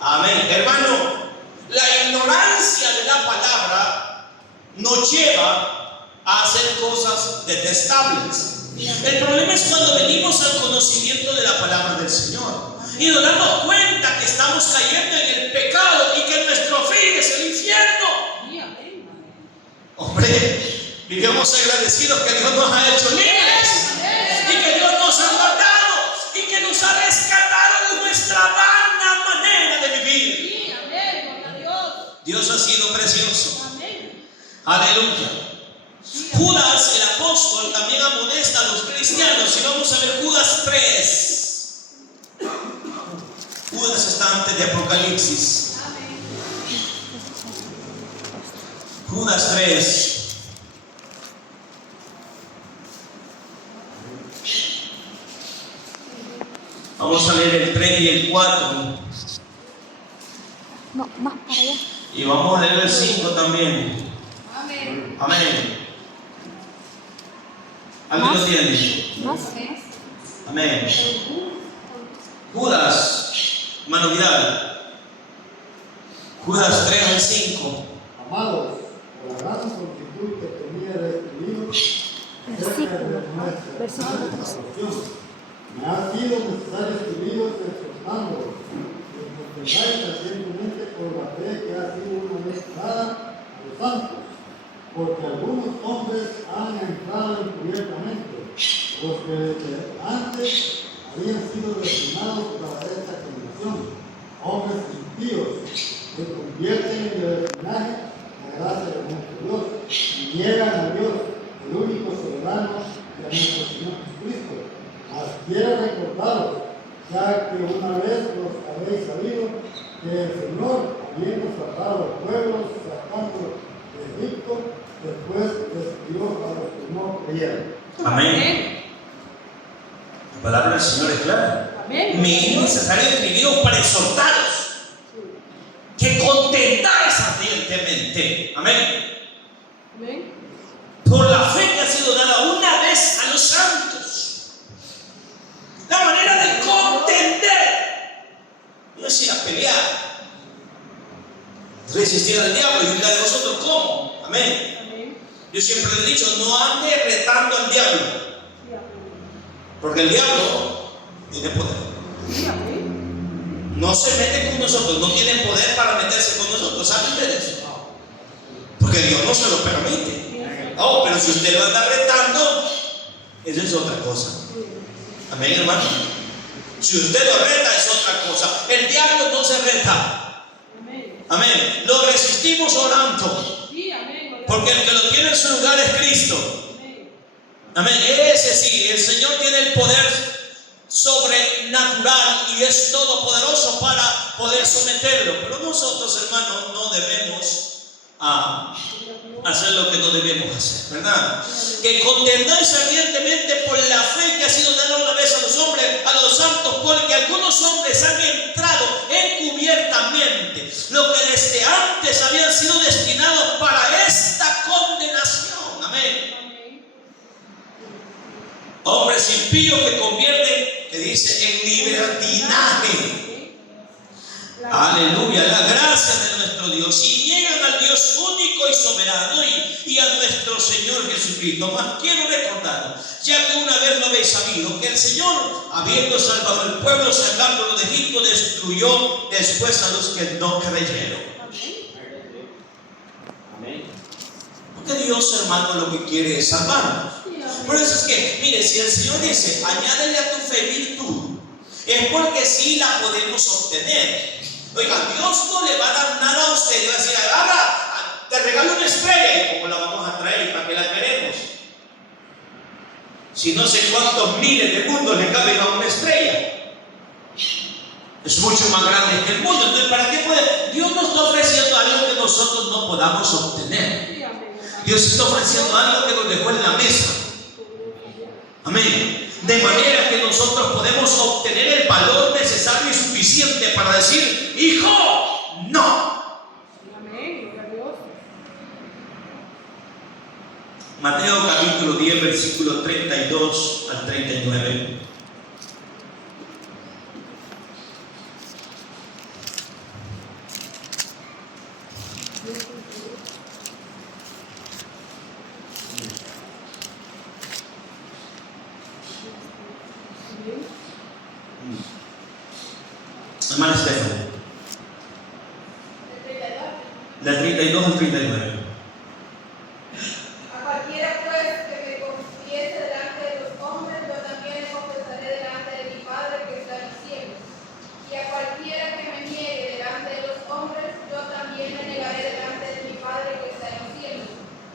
Amén. Hermano, la ignorancia de la palabra nos lleva a hacer cosas detestables. El problema es cuando venimos al conocimiento de la palabra del Señor y nos damos cuenta que estamos cayendo en el pecado y que nuestro fin es el infierno. Hombre, vivimos agradecidos que Dios nos ha hecho libres y que Dios nos ha guardado y que nos ha rescatado de nuestra vana manera de vivir. Dios ha sido precioso. Aleluya. Judas, el apóstol, también amonesta a los cristianos. Y vamos a ver Judas 3. Judas está antes de Apocalipsis. Judas 3. Vamos a leer el 3 y el 4. No, más para allá. Y vamos a leer el 5 también. Amén. Amén. ¿Alguien lo tiene? Más. Amén. Judas, hermano Vidal. Judas 3 al 5. Amados, por la gran solicitud que tenía de escribiros acerca de nuestra salvación, me ha sido necesario escribiros exhortándolos que os tengáis pacientemente por la fe que ha sido una vez dada a los santos, porque algunos hombres han entrado encubiertamente, los que desde antes habían sido destinados para esta generación, hombres impíos que convierten en libertinaje la gracia de nuestro Dios y niegan a Dios, el único soberano, y a nuestro Señor Jesucristo. Mas quiero recordaros, ya que una vez los habéis sabido, que el Señor, habiendo sacado al pueblo, sacando de Egipto, después despidió a los que no creyeron. Amén. La palabra del Señor es clara. Amén. Me es necesario escribiros para exhortaros que contentáis ardientemente. Amén. Amén. Por la fe que ha sido dada una vez a los santos. La manera de contender no es ir a pelear, resistir al diablo. Y la de vosotros, ¿cómo? Amén. Amén. Yo siempre le he dicho, no ande retando al diablo, porque el diablo tiene poder. No se mete con nosotros, no tiene poder para meterse con nosotros. ¿Saben ustedes? Porque Dios no se lo permite. Oh, pero si usted lo anda retando, eso es otra cosa. Amén, hermano. Si usted lo reta, es otra cosa. El diablo no se reta. Amén. Lo resistimos orando. Porque el que lo tiene en su lugar es Cristo. Amén. Ese sí, el Señor tiene el poder sobrenatural y es todopoderoso para poder someterlo. Pero nosotros, hermanos, no debemos hacer lo que no debemos hacer, ¿verdad? Que contendáis ardientemente por la fe que ha sido dada una vez a los hombres, a los santos, porque algunos hombres han entrado encubiertamente, lo que desde antes habían sido destinados para esta condenación. Amén. Hombres impíos que convierten, que dice, en libertinaje. Aleluya, la gracia de nuestro Dios, y niegan al Dios único y soberano y a nuestro Señor Jesucristo. Mas quiero recordar, ya que una vez lo habéis sabido, que el Señor, habiendo salvado al pueblo, sacándolo de Egipto, destruyó después a los que no creyeron. Amén. Porque Dios, hermano, lo que quiere es salvarnos. Por eso es que, mire, si el Señor dice, añádele a tu fe virtud, es porque sí la podemos obtener. Oiga, Dios no le va a dar nada a usted. Le va a decir, ahora te regalo una estrella. ¿Y cómo la vamos a traer? ¿Y para qué la queremos? Si no sé cuántos miles de mundos le caben a una estrella. Es mucho más grande que el mundo. Entonces, ¿para qué puede? Dios nos está ofreciendo algo que nosotros no podamos obtener. Dios está ofreciendo algo que nos dejó en la mesa. Amén. De manera que nosotros podemos obtener el valor necesario y suficiente para decir, hijo, no. Mateo capítulo 10, versículo 32 al 39. Hermana Estefan, del 32 al 39. A cualquiera pues que me confiese delante de los hombres, yo también le confesaré delante de mi Padre que está en los cielos. Y a cualquiera que me niegue delante de los hombres, yo también me negaré delante de mi Padre que está en los cielos.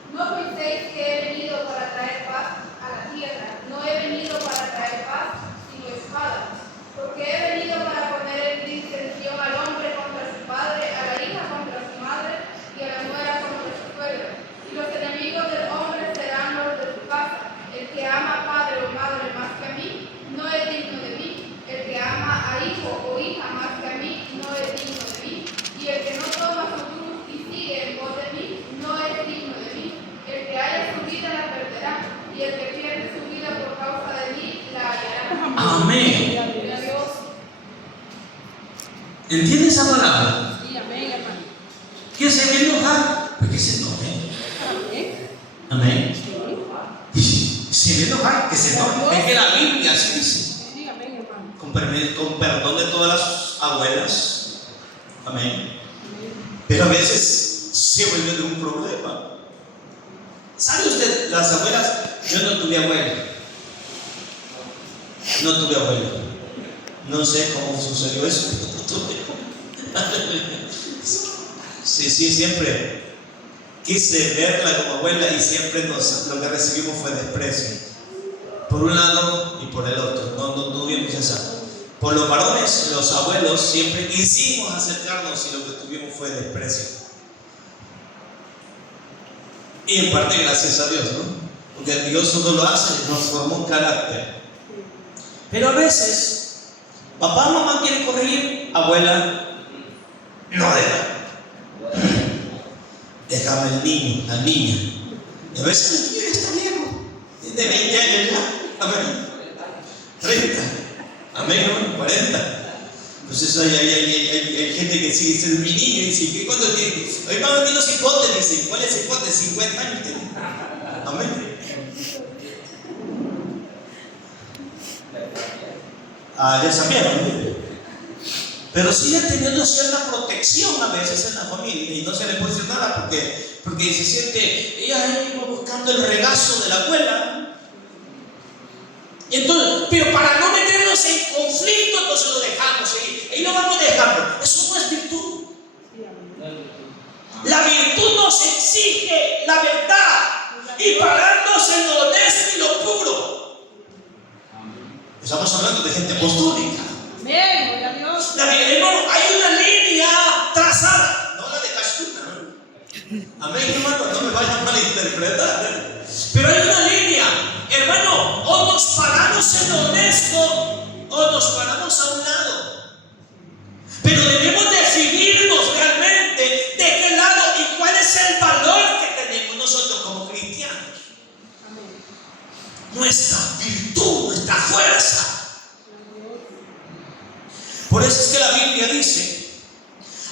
No penséis que he venido para traer paz a la tierra. No he venido para traer paz, sino espada. Porque he venido para poner en disensión al hombre contra su padre, a la hija contra su madre y a la nuera contra su suegra. Y los enemigos del hombre serán los de su casa. El que ama a padre o madre más que a mí, no es digno de mí. El que ama a hijo o hija más que a mí, no es digno de mí. Y el que no toma su cruz y sigue en pos de mí, no es digno de mí. El que haya su vida la perderá, y el que pierde su vida por causa de mí, la hallará. Amén. ¿Entiende esa palabra? Sí, amén, hermano. Que se me enoja, pues que se enoje. Amén. Si me enoja, que se enoje. Es que la Biblia así dice. Sí, amén, hermano. Con perdón de todas las abuelas. Amén. Pero a veces se vuelve de un problema. ¿Sabe usted? Las abuelas, yo no tuve abuela. No tuve abuela. No sé cómo sucedió eso, pero no tuve. Sí, siempre quise verla como abuela y siempre lo que recibimos fue desprecio. Por un lado y por el otro. No tuvimos esa. Por los varones, los abuelos, siempre quisimos acercarnos y lo que tuvimos fue desprecio. Y en parte gracias a Dios, ¿no? Porque Dios no lo hace, nos formó un carácter. Pero a veces, papá, mamá quiere corregir, abuela, no deja. Déjame el niño, la niña. Y a veces el niño ya está viejo, de 20 años ya, amén. 30, amén, 40. Entonces hay gente que sigue siendo mi niño y dice, ¿cuánto tiene? Hoy van a los cipotes, dice, ¿cuál es el cipote? 50 años tiene. Amén. Ya sabían, pero sigue teniendo cierta protección a veces en la familia y no se le puede decir nada porque se siente, ella iba buscando el regazo de la abuela. Y entonces, pero para no meternos en conflicto, entonces lo dejamos y lo vamos dejando. Eso no es virtud. La virtud nos exige la verdad y parándose en lo honesto y lo puro. Estamos hablando de gente apostólica. Amén, gloria a Dios. Hermano, hay una línea trazada, no la de Cascuna. Amén, hermano, no me vayan a malinterpretar. Pero hay una línea, hermano, o nos paramos en lo honesto o nos paramos a un lado. Pero debemos definirnos realmente de qué lado y cuál es el valor que tenemos nosotros como cristianos. Nuestra virtud, nuestra fuerza. Por eso es que la Biblia dice,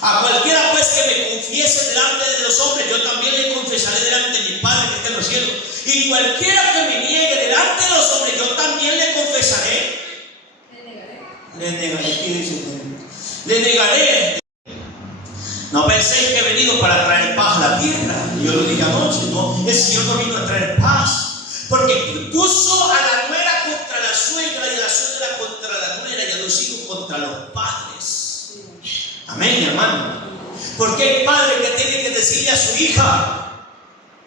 a cualquiera pues que me confiese delante de los hombres, yo también le confesaré delante de mi Padre que está en los cielos. Y cualquiera que me niegue delante de los hombres, yo también le confesaré. Le negaré. ¿Qué dice? Le negaré. No penséis que he venido para traer paz a la tierra. Yo lo dije anoche, no, el Señor no vino a traer paz. Porque puso a la nuera contra la suegra y a la suegra contra la nuera y a los hijos contra los padres. Amén, hermano. Porque hay padre que tiene que decirle a su hija: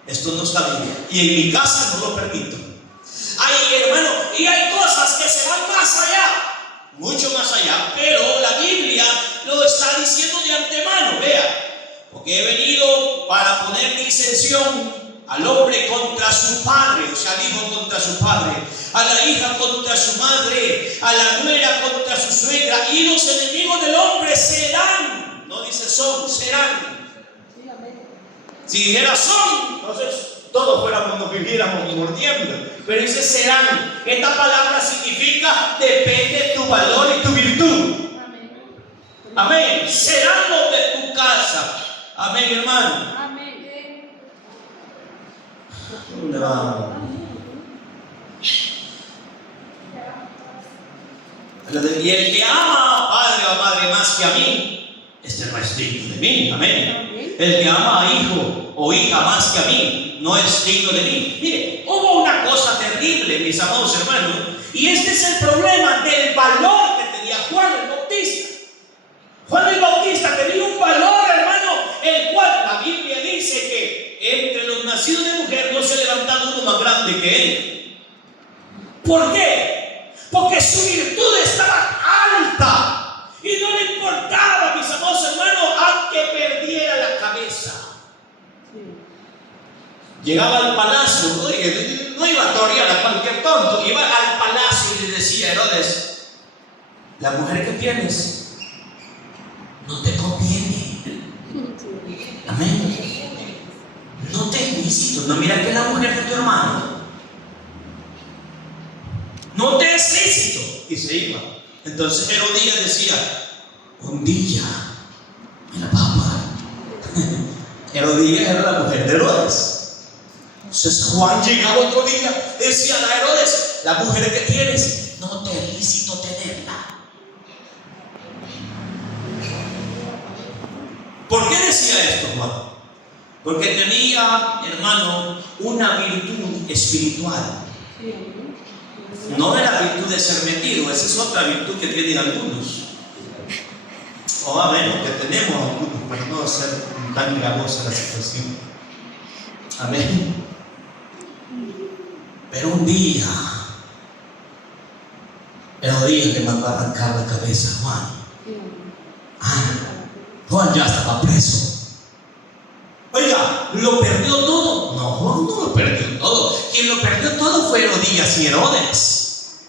esto no está bien, y en mi casa no lo permito. Ay, hermano, y hay cosas que se van más allá, mucho más allá, pero la Biblia lo está diciendo de antemano. Vea, porque he venido para poner disensión al hombre contra su padre, o sea, al hijo contra su padre, a la hija contra su madre, a la nuera contra su suegra, y los enemigos del hombre serán, no dice son, serán. Si dijera son, entonces todos nos viviéramos mordiendo, pero dice serán. Esta palabra significa depende de tu valor y tu virtud. Amén. Serán los de tu casa. Amén, hermano. Y el que ama a padre o a madre más que a mí, este no es digno de mí. Amén. El que ama a hijo o hija más que a mí, no es digno de mí. Mire, hubo una cosa terrible, mis amados hermanos, y este es el problema del valor que tenía Juan el Bautista. Juan el Bautista tenía un valor, hermano, el cual la Biblia dice que entre los nacidos de mujer no se ha levantado uno más grande que él. ¿Por qué? Porque su virtud estaba alta y no le importaba, mis amados hermanos, aunque perdiera la cabeza. Llegaba al palacio, no iba a torear a cualquier tonto, iba al palacio y le decía a Herodes: la mujer que tienes no te conviene. Amén. No te es lícito. No, mira que es la mujer de tu hermano. No te es lícito. Y se iba. Entonces Herodías decía: un día me la papa. Herodías era la mujer de Herodes. Entonces Juan llegaba otro día, decía a Herodes: la mujer que tienes no te es lícito tenerla. ¿Por qué decía esto, Juan? Porque tenía, hermano, una virtud espiritual. No era la virtud de ser metido, esa es otra virtud que tienen algunos. O a menos que tenemos algunos, para no ser tan gravosa la situación. Amén. Pero un día, Herodías le mandó a arrancar la cabeza a Juan. Juan ya estaba preso. Oiga, ¿lo perdió todo? No, Juan no lo perdió todo. Quien lo perdió todo fue Herodías y Herodes.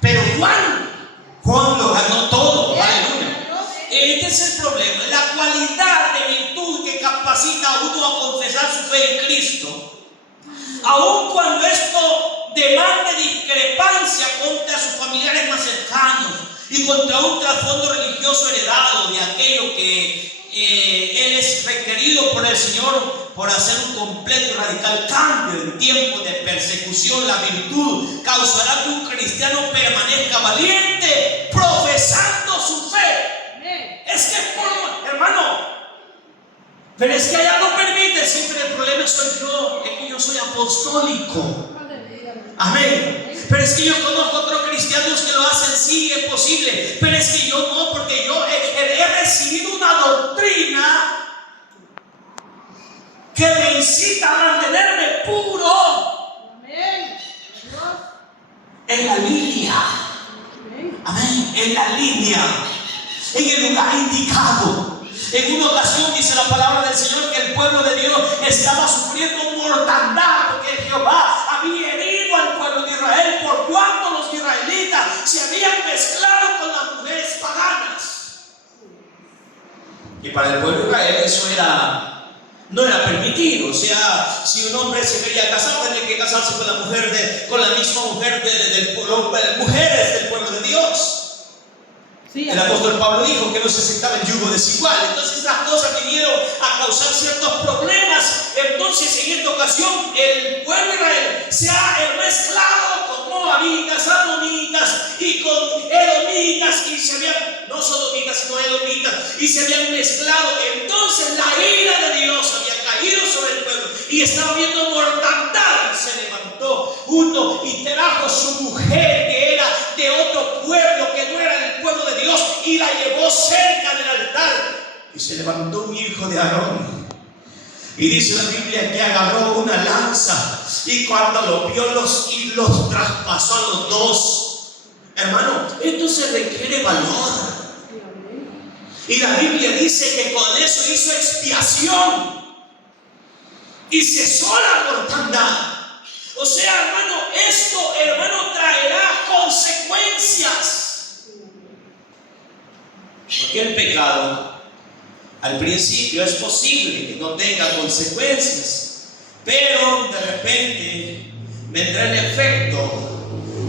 Pero Juan lo ganó todo. Aleluya. Este es el problema. La cualidad de virtud que capacita a uno a confesar su fe en Cristo, aun cuando esto demande discrepancia contra sus familiares más cercanos y contra un trasfondo religioso heredado de aquello que él es requerido por el Señor por hacer un completo y radical cambio en tiempos de persecución. La virtud causará que un cristiano permanezca valiente profesando su fe. Es que, hermano, pero es que allá no permite. Siempre el problema soy yo, es que yo soy apostólico. Amén. Pero es que yo conozco otros cristianos que lo hacen, sí, es posible. Pero es que yo no, porque yo he recibido una doctrina que me incita a mantenerme puro. Amén. En la línea. Amén. En la línea. En el lugar indicado. En una ocasión dice la palabra del Señor que el pueblo de Dios estaba sufriendo mortandad porque Jehová había herido al pueblo de Israel por cuanto los israelitas se habían mezclado con las mujeres paganas. Y para el pueblo de Israel eso no era permitido. O sea, si un hombre se quería casar, tenía que casarse con la misma mujer mujeres del pueblo de Dios. Sí, el apóstol Pablo dijo que no se aceptaba el yugo desigual. Entonces las cosas vinieron a causar ciertos problemas. Entonces en esta ocasión el pueblo de Israel se ha mezclado con moabitas, amonitas y con edomitas, y se habían, no sodomitas sino edomitas, y se habían mezclado. Entonces la ira de Dios había caído sobre el pueblo y estaba viendo mortandad. Se levantó se levantó un hijo de Aarón. Y dice la Biblia que agarró una lanza y cuando lo vio los traspasó a los dos. Hermano, esto se requiere valor. Y la Biblia dice que con eso hizo expiación y cesó la mortandad. O sea, hermano, esto, hermano, traerá consecuencias. Porque el pecado al principio es posible que no tenga consecuencias, pero de repente vendrá el efecto,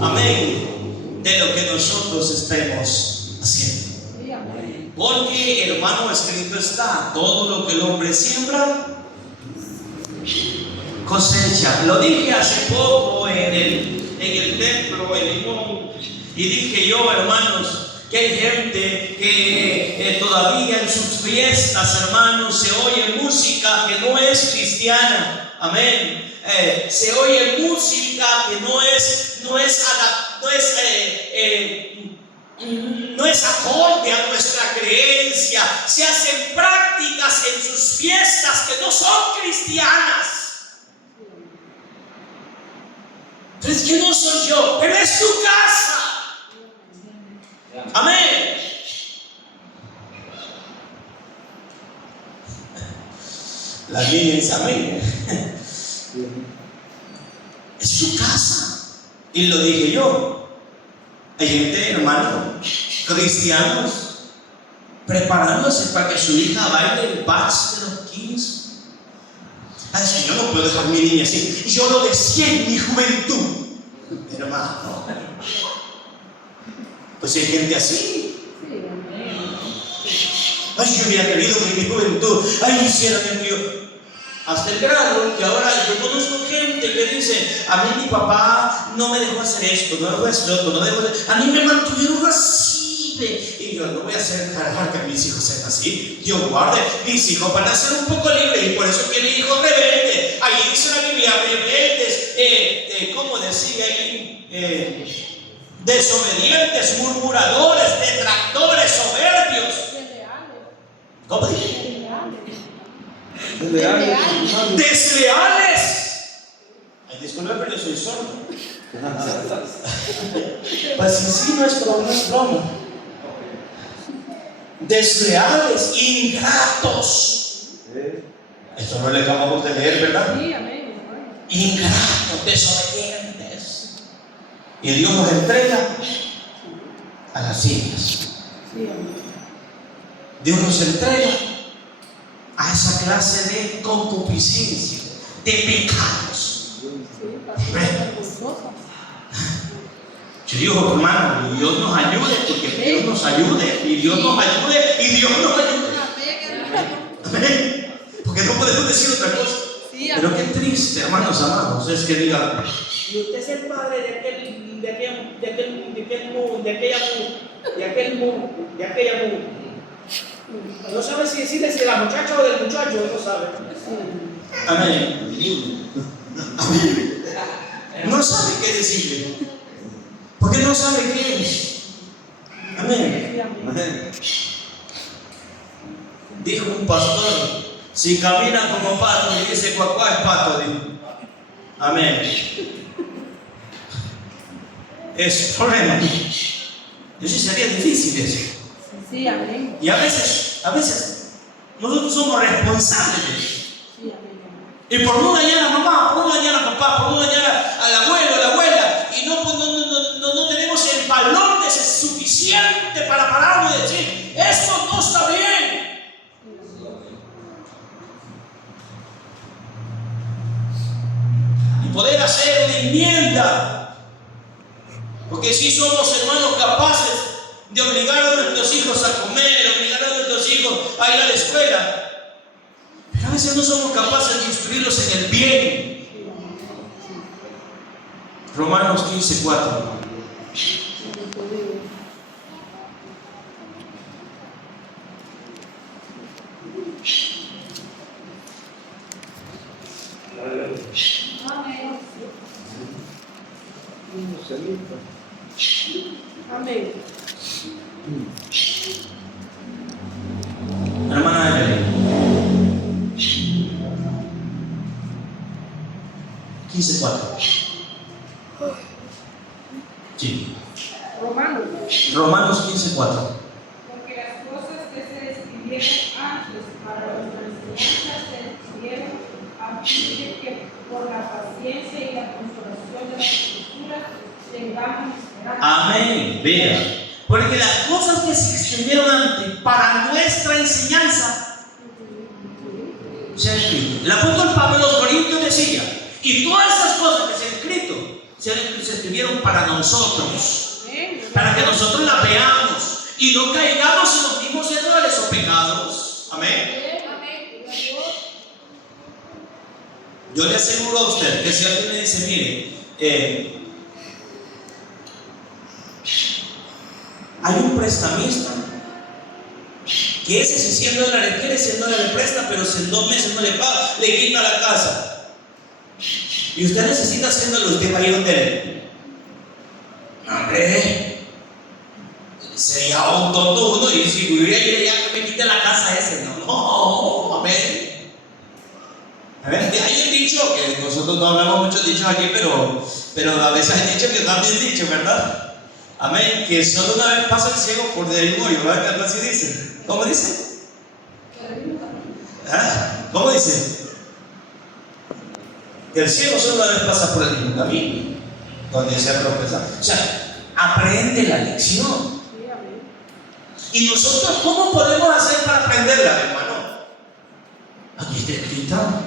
amén, de lo que nosotros estemos haciendo. Porque, hermano, escrito está: todo lo que el hombre siembra, cosecha. Lo dije hace poco en el templo, en Limón, y dije yo, hermanos, que hay gente que todavía en sus fiestas, hermanos, se oye música que no es cristiana. Amén. Se oye música que no es acorde a nuestra creencia. Se hacen prácticas en sus fiestas que no son cristianas. Pero es que no soy yo, pero es tu casa. Amén. La Biblia dice amén. Es tu casa. Y lo dije yo. Hay gente, hermano, cristianos, preparándose para que su hija baile el vals de los 15. Es que yo no puedo dejar a mi niña así. Yo lo decía en mi juventud, hermano. Pues hay gente así. Ay, yo hubiera querido que en mi juventud, ay, hicieran el mío. Hasta el grado que ahora yo conozco gente que dice: a mí mi papá no me dejó hacer esto, no me dejó hacer otro, no me dejó hacer... A mí me mantuvieron así. Y yo no voy a hacer cargar que mis hijos sean así. Dios guarde, mis hijos van a ser un poco libres y por eso tienen hijos rebeldes. Ahí dice la Biblia, rebeldes, ¿cómo decía ahí? Desobedientes, murmuradores, detractores, soberbios. ¿Cómo dije? Desleales. Ay, disculpe, pero soy sordo. Pues sí, no es broma. Desleales, ingratos. Eso no le acabamos de leer, ¿verdad? Sí, amén. Ingratos, desobedientes. Y Dios nos entrega a las sillas. Sí, amén. Dios nos entrega a esa clase de concupiscencia, de pecados. Yo digo, hermano, Dios nos ayude, porque Dios nos ayude, y Dios nos ayude, y Dios nos ayude. Amén. Porque no podemos decir otra cosa. Pero qué triste, hermanos amados, es que digan: y usted es el padre de aquella mu. No sabe si decirle si de la muchacha o del muchacho, no sabe. Amén. Amén. No sabe qué decirle, porque no sabe qué es. Amén. Amén. Dijo un pastor: si caminan como pato y dice cuacuá, es pato. Dijo. Amén. Es problema. Eso sería difícil eso. Sí, amén. Y a veces nosotros somos responsables de eso. Sí, amén. Y por no dañar a mamá, por no dañar a papá, por no dañar al abuelo, a la abuela, y no tenemos el valor suficiente para pararnos y decir: esto no está bien. Y poder hacer una enmienda. Porque si somos, hermanos, capaces de obligar a nuestros hijos a comer, obligar a nuestros hijos a ir a la escuela, pero a veces no somos capaces de instruirlos en el bien. Romanos 15:4. Amén. Hermana 15:4. Sí. Romanos. Romanos 15:4. Porque las cosas que se escribieron antes para nuestra enseñanza se escribieron a fin de que por la paciencia y la consolación de las Escrituras tengamos esperanza. Amén. Vea. Porque las cosas que se escribieron antes para nuestra enseñanza se han escrito. El apóstol Pablo en los Corintios decía, y todas esas cosas que se han escrito se escribieron para nosotros, para que nosotros las veamos y no caigamos en los mismos errores o pecados. Amén. Yo le aseguro a usted que si alguien me dice, mire, hay un prestamista que ese si 100 dólares quiere, 100 dólares le presta, pero si en 2 meses no le paga, le quita la casa. Y usted necesita 100 dólares, usted va a ir donde él. Hombre, sería un tonto uno y si voy a ir allá que me quite la casa ese. No, amén. A ver, hay un dicho que nosotros no hablamos muchos dichos aquí, pero a veces hay dichos que están bien dichos, ¿verdad? Amén, que solo una vez pasa el ciego por del hoyo, ¿verdad? Que algo así dice. ¿Cómo dice? ¿Ah? ¿Cómo dice? Que el ciego solo una vez pasa por el mismo camino, donde se ha tropezado. O sea, aprende la lección. ¿Y nosotros cómo podemos hacer para aprenderla, hermano? Aquí está escrita.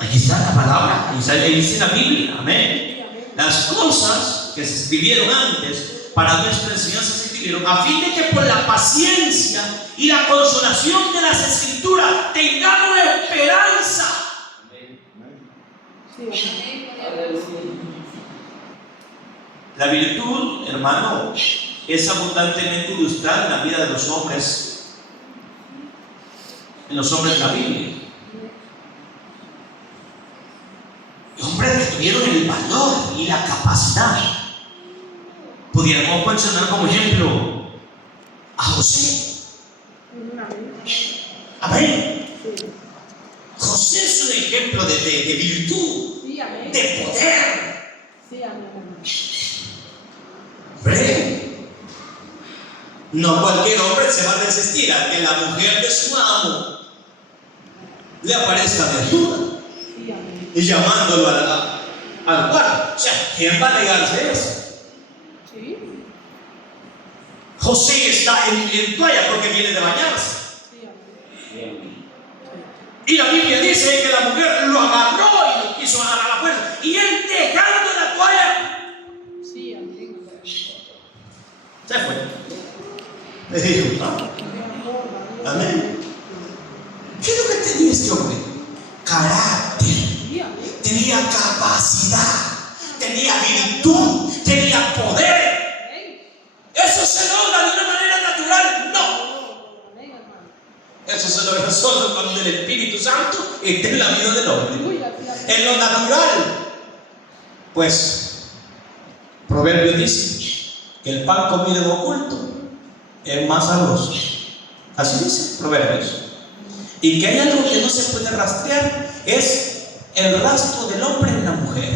Aquí está la palabra, ahí dice la Biblia. Amén. Las cosas que se escribieron antes para nuestra enseñanza se escribieron a fin de que por la paciencia y la consolación de las Escrituras tengamos esperanza. La virtud, hermano, es abundantemente ilustrada en la vida de los hombres, en los hombres de la Biblia. Hombres que tuvieron el valor y la capacidad. Pudiéramos mencionar como ejemplo a José. Amén. José es un ejemplo de virtud, de poder. Hombre, no cualquier hombre se va a resistir a que la mujer de su amo le aparezca desnuda y llamándolo al cuarto. O sea, ¿quién va a negarse eso? José está en toalla porque viene de bañarse. Y la Biblia dice que la mujer lo agarró y lo quiso agarrar a la fuerza. Y él dejando la toalla se fue. Le dijo, amén. ¿Qué es lo que tenía este hombre? Carácter. Tenía capacidad. Tenía virtud. Tenía poder. ¿Eso se logra de una manera natural? No. Eso se logra solo cuando el Espíritu Santo está en la vida del hombre. En lo natural, pues, Proverbios dice que el pan comido en oculto es más sabroso. Así dice Proverbios. Y que hay algo que no se puede rastrear, es el rastro del hombre en la mujer.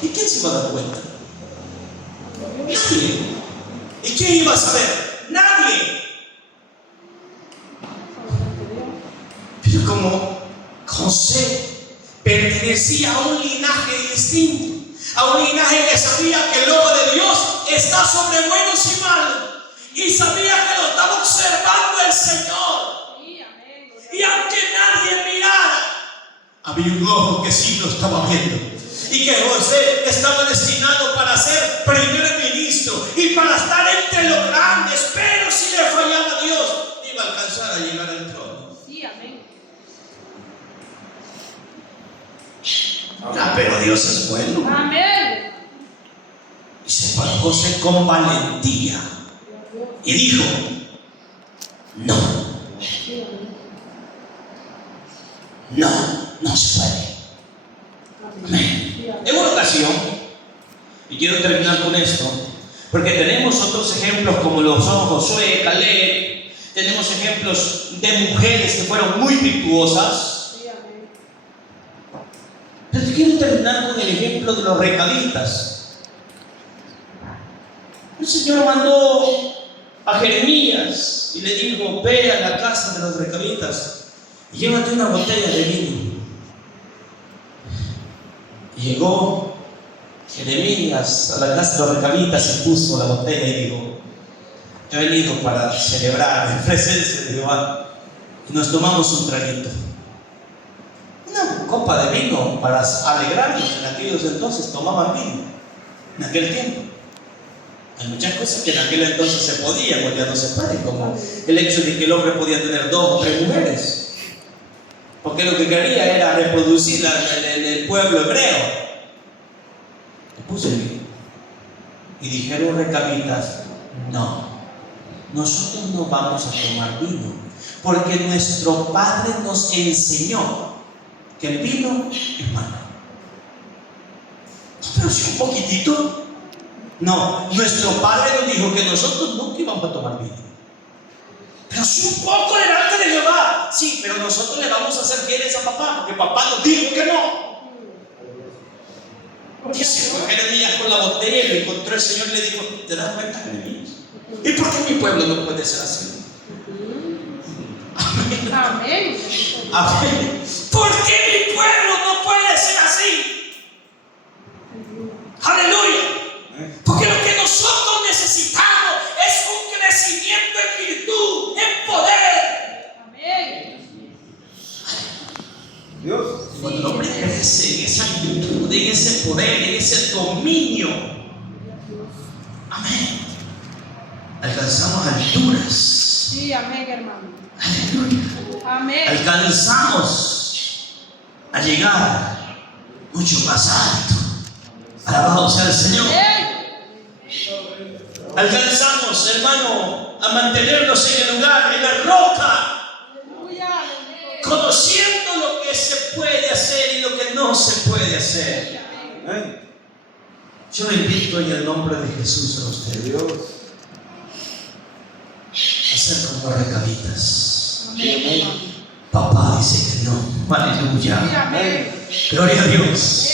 ¿Y quién se va a dar cuenta? Nadie. ¿Y quién iba a saber? Nadie. Pero como José pertenecía a un linaje distinto, a un linaje que sabía que el ojo de Dios está sobre buenos y malos, y sabía que lo estaba observando el Señor. Y aunque nadie mirara, había un ojo que sí lo estaba viendo. Y que José estaba destinado para ser primer ministro y para estar entre los grandes, pero si le fallaba a Dios, iba a alcanzar a llegar al trono. Pero Dios es bueno. Amén. Y se paró José con valentía y dijo: no, no se puede. Amén. En una ocasión, y quiero terminar con esto, porque tenemos otros ejemplos como lo son Josué, Caleb, tenemos ejemplos de mujeres que fueron muy virtuosas. Pero te quiero terminar con el ejemplo de los recabitas. El Señor mandó a Jeremías y le dijo: ve a la casa de los recabitas y llévate una botella de vino. Y llegó Jeremías a la casa de los recabitas y puso la botella y dijo: he venido para celebrar en presencia de Jehová. Y nos tomamos un traguito, una copa de vino para alegrarnos. En aquellos entonces tomaban vino, en aquel tiempo. Hay muchas cosas que en aquel entonces se podían, hoy ya no se puede, como el hecho de que el hombre podía tener 2 o 3 mujeres, porque lo que quería era reproducir el pueblo hebreo. Le puse el vino y dijeron recabitas: no, nosotros no vamos a tomar vino, porque nuestro padre nos enseñó que el vino es malo. Pero si un poquitito. No, nuestro padre nos dijo que nosotros nunca íbamos a tomar vino. Pero si un poco delante de Jehová, sí, pero nosotros le vamos a ser fieles a papá, porque papá nos dijo que no. Y se fue Jeremías con la botella y lo encontró el Señor y le dijo: ¿te das cuenta, Jeremías? ¿Y por qué mi pueblo no puede ser así? Amén. Amén. Amén. ¿Por qué mi pueblo no puede ser así? Aleluya. Porque lo que nosotros necesitamos es un crecimiento en virtud, en poder. Amén. Dios. Cuando el hombre crece en esa virtud, en ese poder, en ese dominio, amén, alcanzamos alturas. Sí, amén, hermano. Aleluya. Amén. Alcanzamos a llegar mucho más alto. Alabado sea el Señor. Alcanzamos, hermano, a mantenernos en el lugar, en la roca, conociendo lo que se puede hacer y lo que no se puede hacer. Yo le invito en el nombre de Jesús a usted, Dios. a ser como recabitas. Papá dice que no. Aleluya. Amén. Gloria a Dios.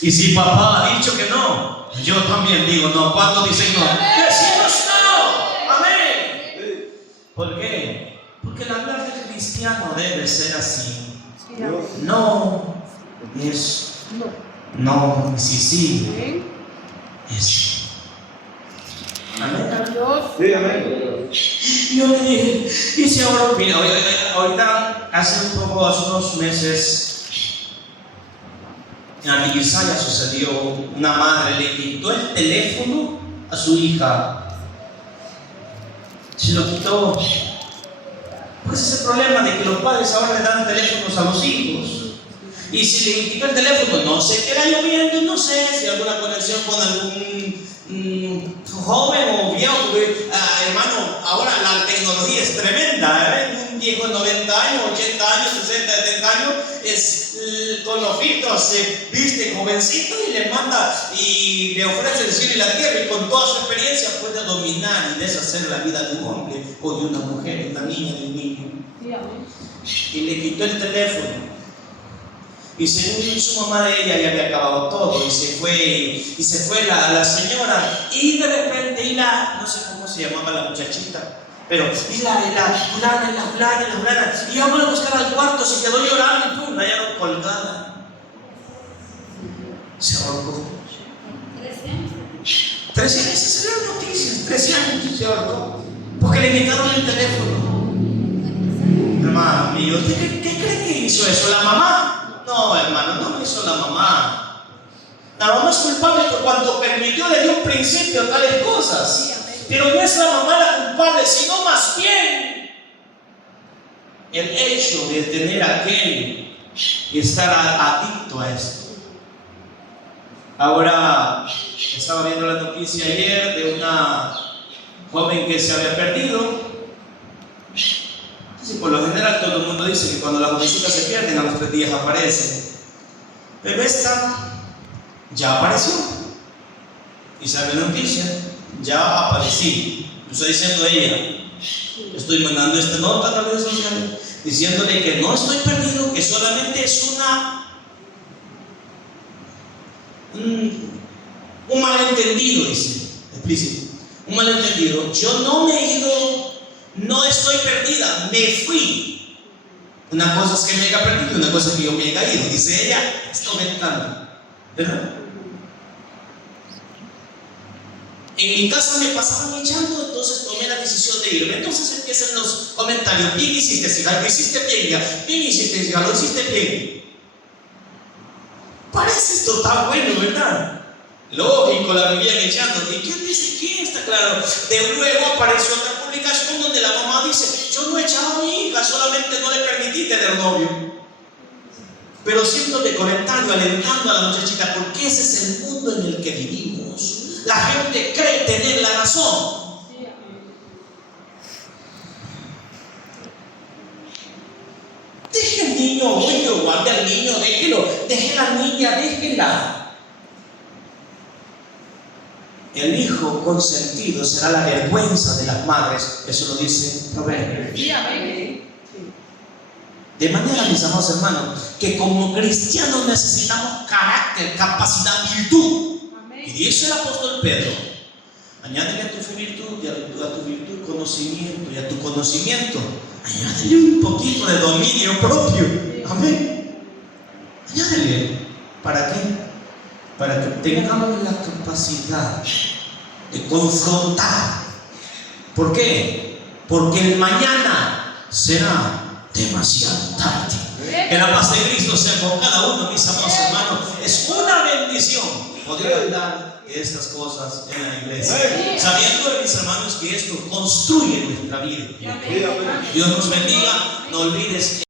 Y si papá ha dicho que no, yo también digo no. ¿Cuántos dicen no? Decimos no. Amén. ¿Por qué? Porque la vida del cristiano debe ser así. Dios. No es no, y sí Amén. es. Amén. Dios. Sí, amén. Yo le dije, y si ahora, mira, ahorita hace unos meses en Antiquisaya sucedió, una madre le quitó el teléfono a su hija. Se lo quitó. Pues ese problema de que los padres ahora le dan teléfonos a los hijos. Y si le quitó el teléfono, no sé qué era lloviendo, no sé si alguna conexión con algún joven o viejo, hermano, ahora la tecnología es tremenda, un viejo de 90 años, 80 años, 60, 70 años, con los filtros se viste jovencito y le manda y le ofrece el cielo y la tierra, y con toda su experiencia puede dominar y deshacer la vida de un hombre o de una mujer, de una niña, de un niño. Y le quitó el teléfono. Y según su mamá de ella ya había acabado todo, y se fue la señora, y de repente, no sé cómo se llamaba la muchachita, pero y la fulana, y vamos a buscar al cuarto, se quedó llorando y pum, la hallaron colgada. Se ahorcó. 13 años, esas eran noticias, 13 años se ahorcó, porque le quitaron el teléfono. Hermano mío, ¿usted qué cree que hizo eso? ¿La mamá? No, hermano, no lo hizo la mamá. La mamá es culpable por cuanto permitió desde un principio tales cosas. Pero no es la mamá la culpable, sino más bien el hecho de tener a aquel y estar adicto a esto. Ahora, estaba viendo la noticia ayer de una joven que se había perdido. Sí, por lo general todo el mundo dice que cuando las jovencitas se pierden a los 3 días aparecen. Pero esta ya apareció. Y sabe la noticia, ya aparecí. Lo está diciendo ella. Estoy mandando esta nota a las redes sociales diciéndole que no estoy perdido, que solamente es una un malentendido, dice, explícito. Un malentendido. Yo no me he ido, no estoy perdida, me fui. Una cosa es que me haya perdido, una cosa es que yo me haya ido. Dice ella, está aumentando. ¿Verdad? En mi casa me pasaban echando, entonces tomé la decisión de irme. Entonces empiezan los comentarios. Bien hiciste, hija, lo hiciste bien, ya. Bien hiciste, hija, lo hiciste bien. Parece esto tan bueno, ¿verdad? Lógico, la vivían echando. ¿Y quién dice quién? Está claro. De luego apareció otra publicación donde la mamá dice: yo no he echado a mi hija, solamente no le permití tener novio. Pero siento de comentario alentando a la muchachita, porque ese es el mundo en el que vivimos. La gente cree tener la razón. Deje al niño, oye, guarde al niño, déjelo. Deje a la niña, déjela. El hijo consentido será la vergüenza de las madres. Eso lo dice Proverbios. De manera, mis amados hermanos, que como cristianos necesitamos carácter, capacidad, virtud. Y dice el apóstol Pedro: añádele a tu virtud y a tu virtud conocimiento, y a tu conocimiento añádele un poquito de dominio propio. Amén. Añádele. ¿Para qué? Para que tengamos la capacidad de confrontar. ¿Por qué? Porque el mañana será demasiado tarde. Que la paz de Cristo sea con cada uno, mis amados hermanos. Es una bendición poder hablar de estas cosas en la iglesia, sabiendo, mis hermanos, que esto construye nuestra vida. Dios nos bendiga. No olvides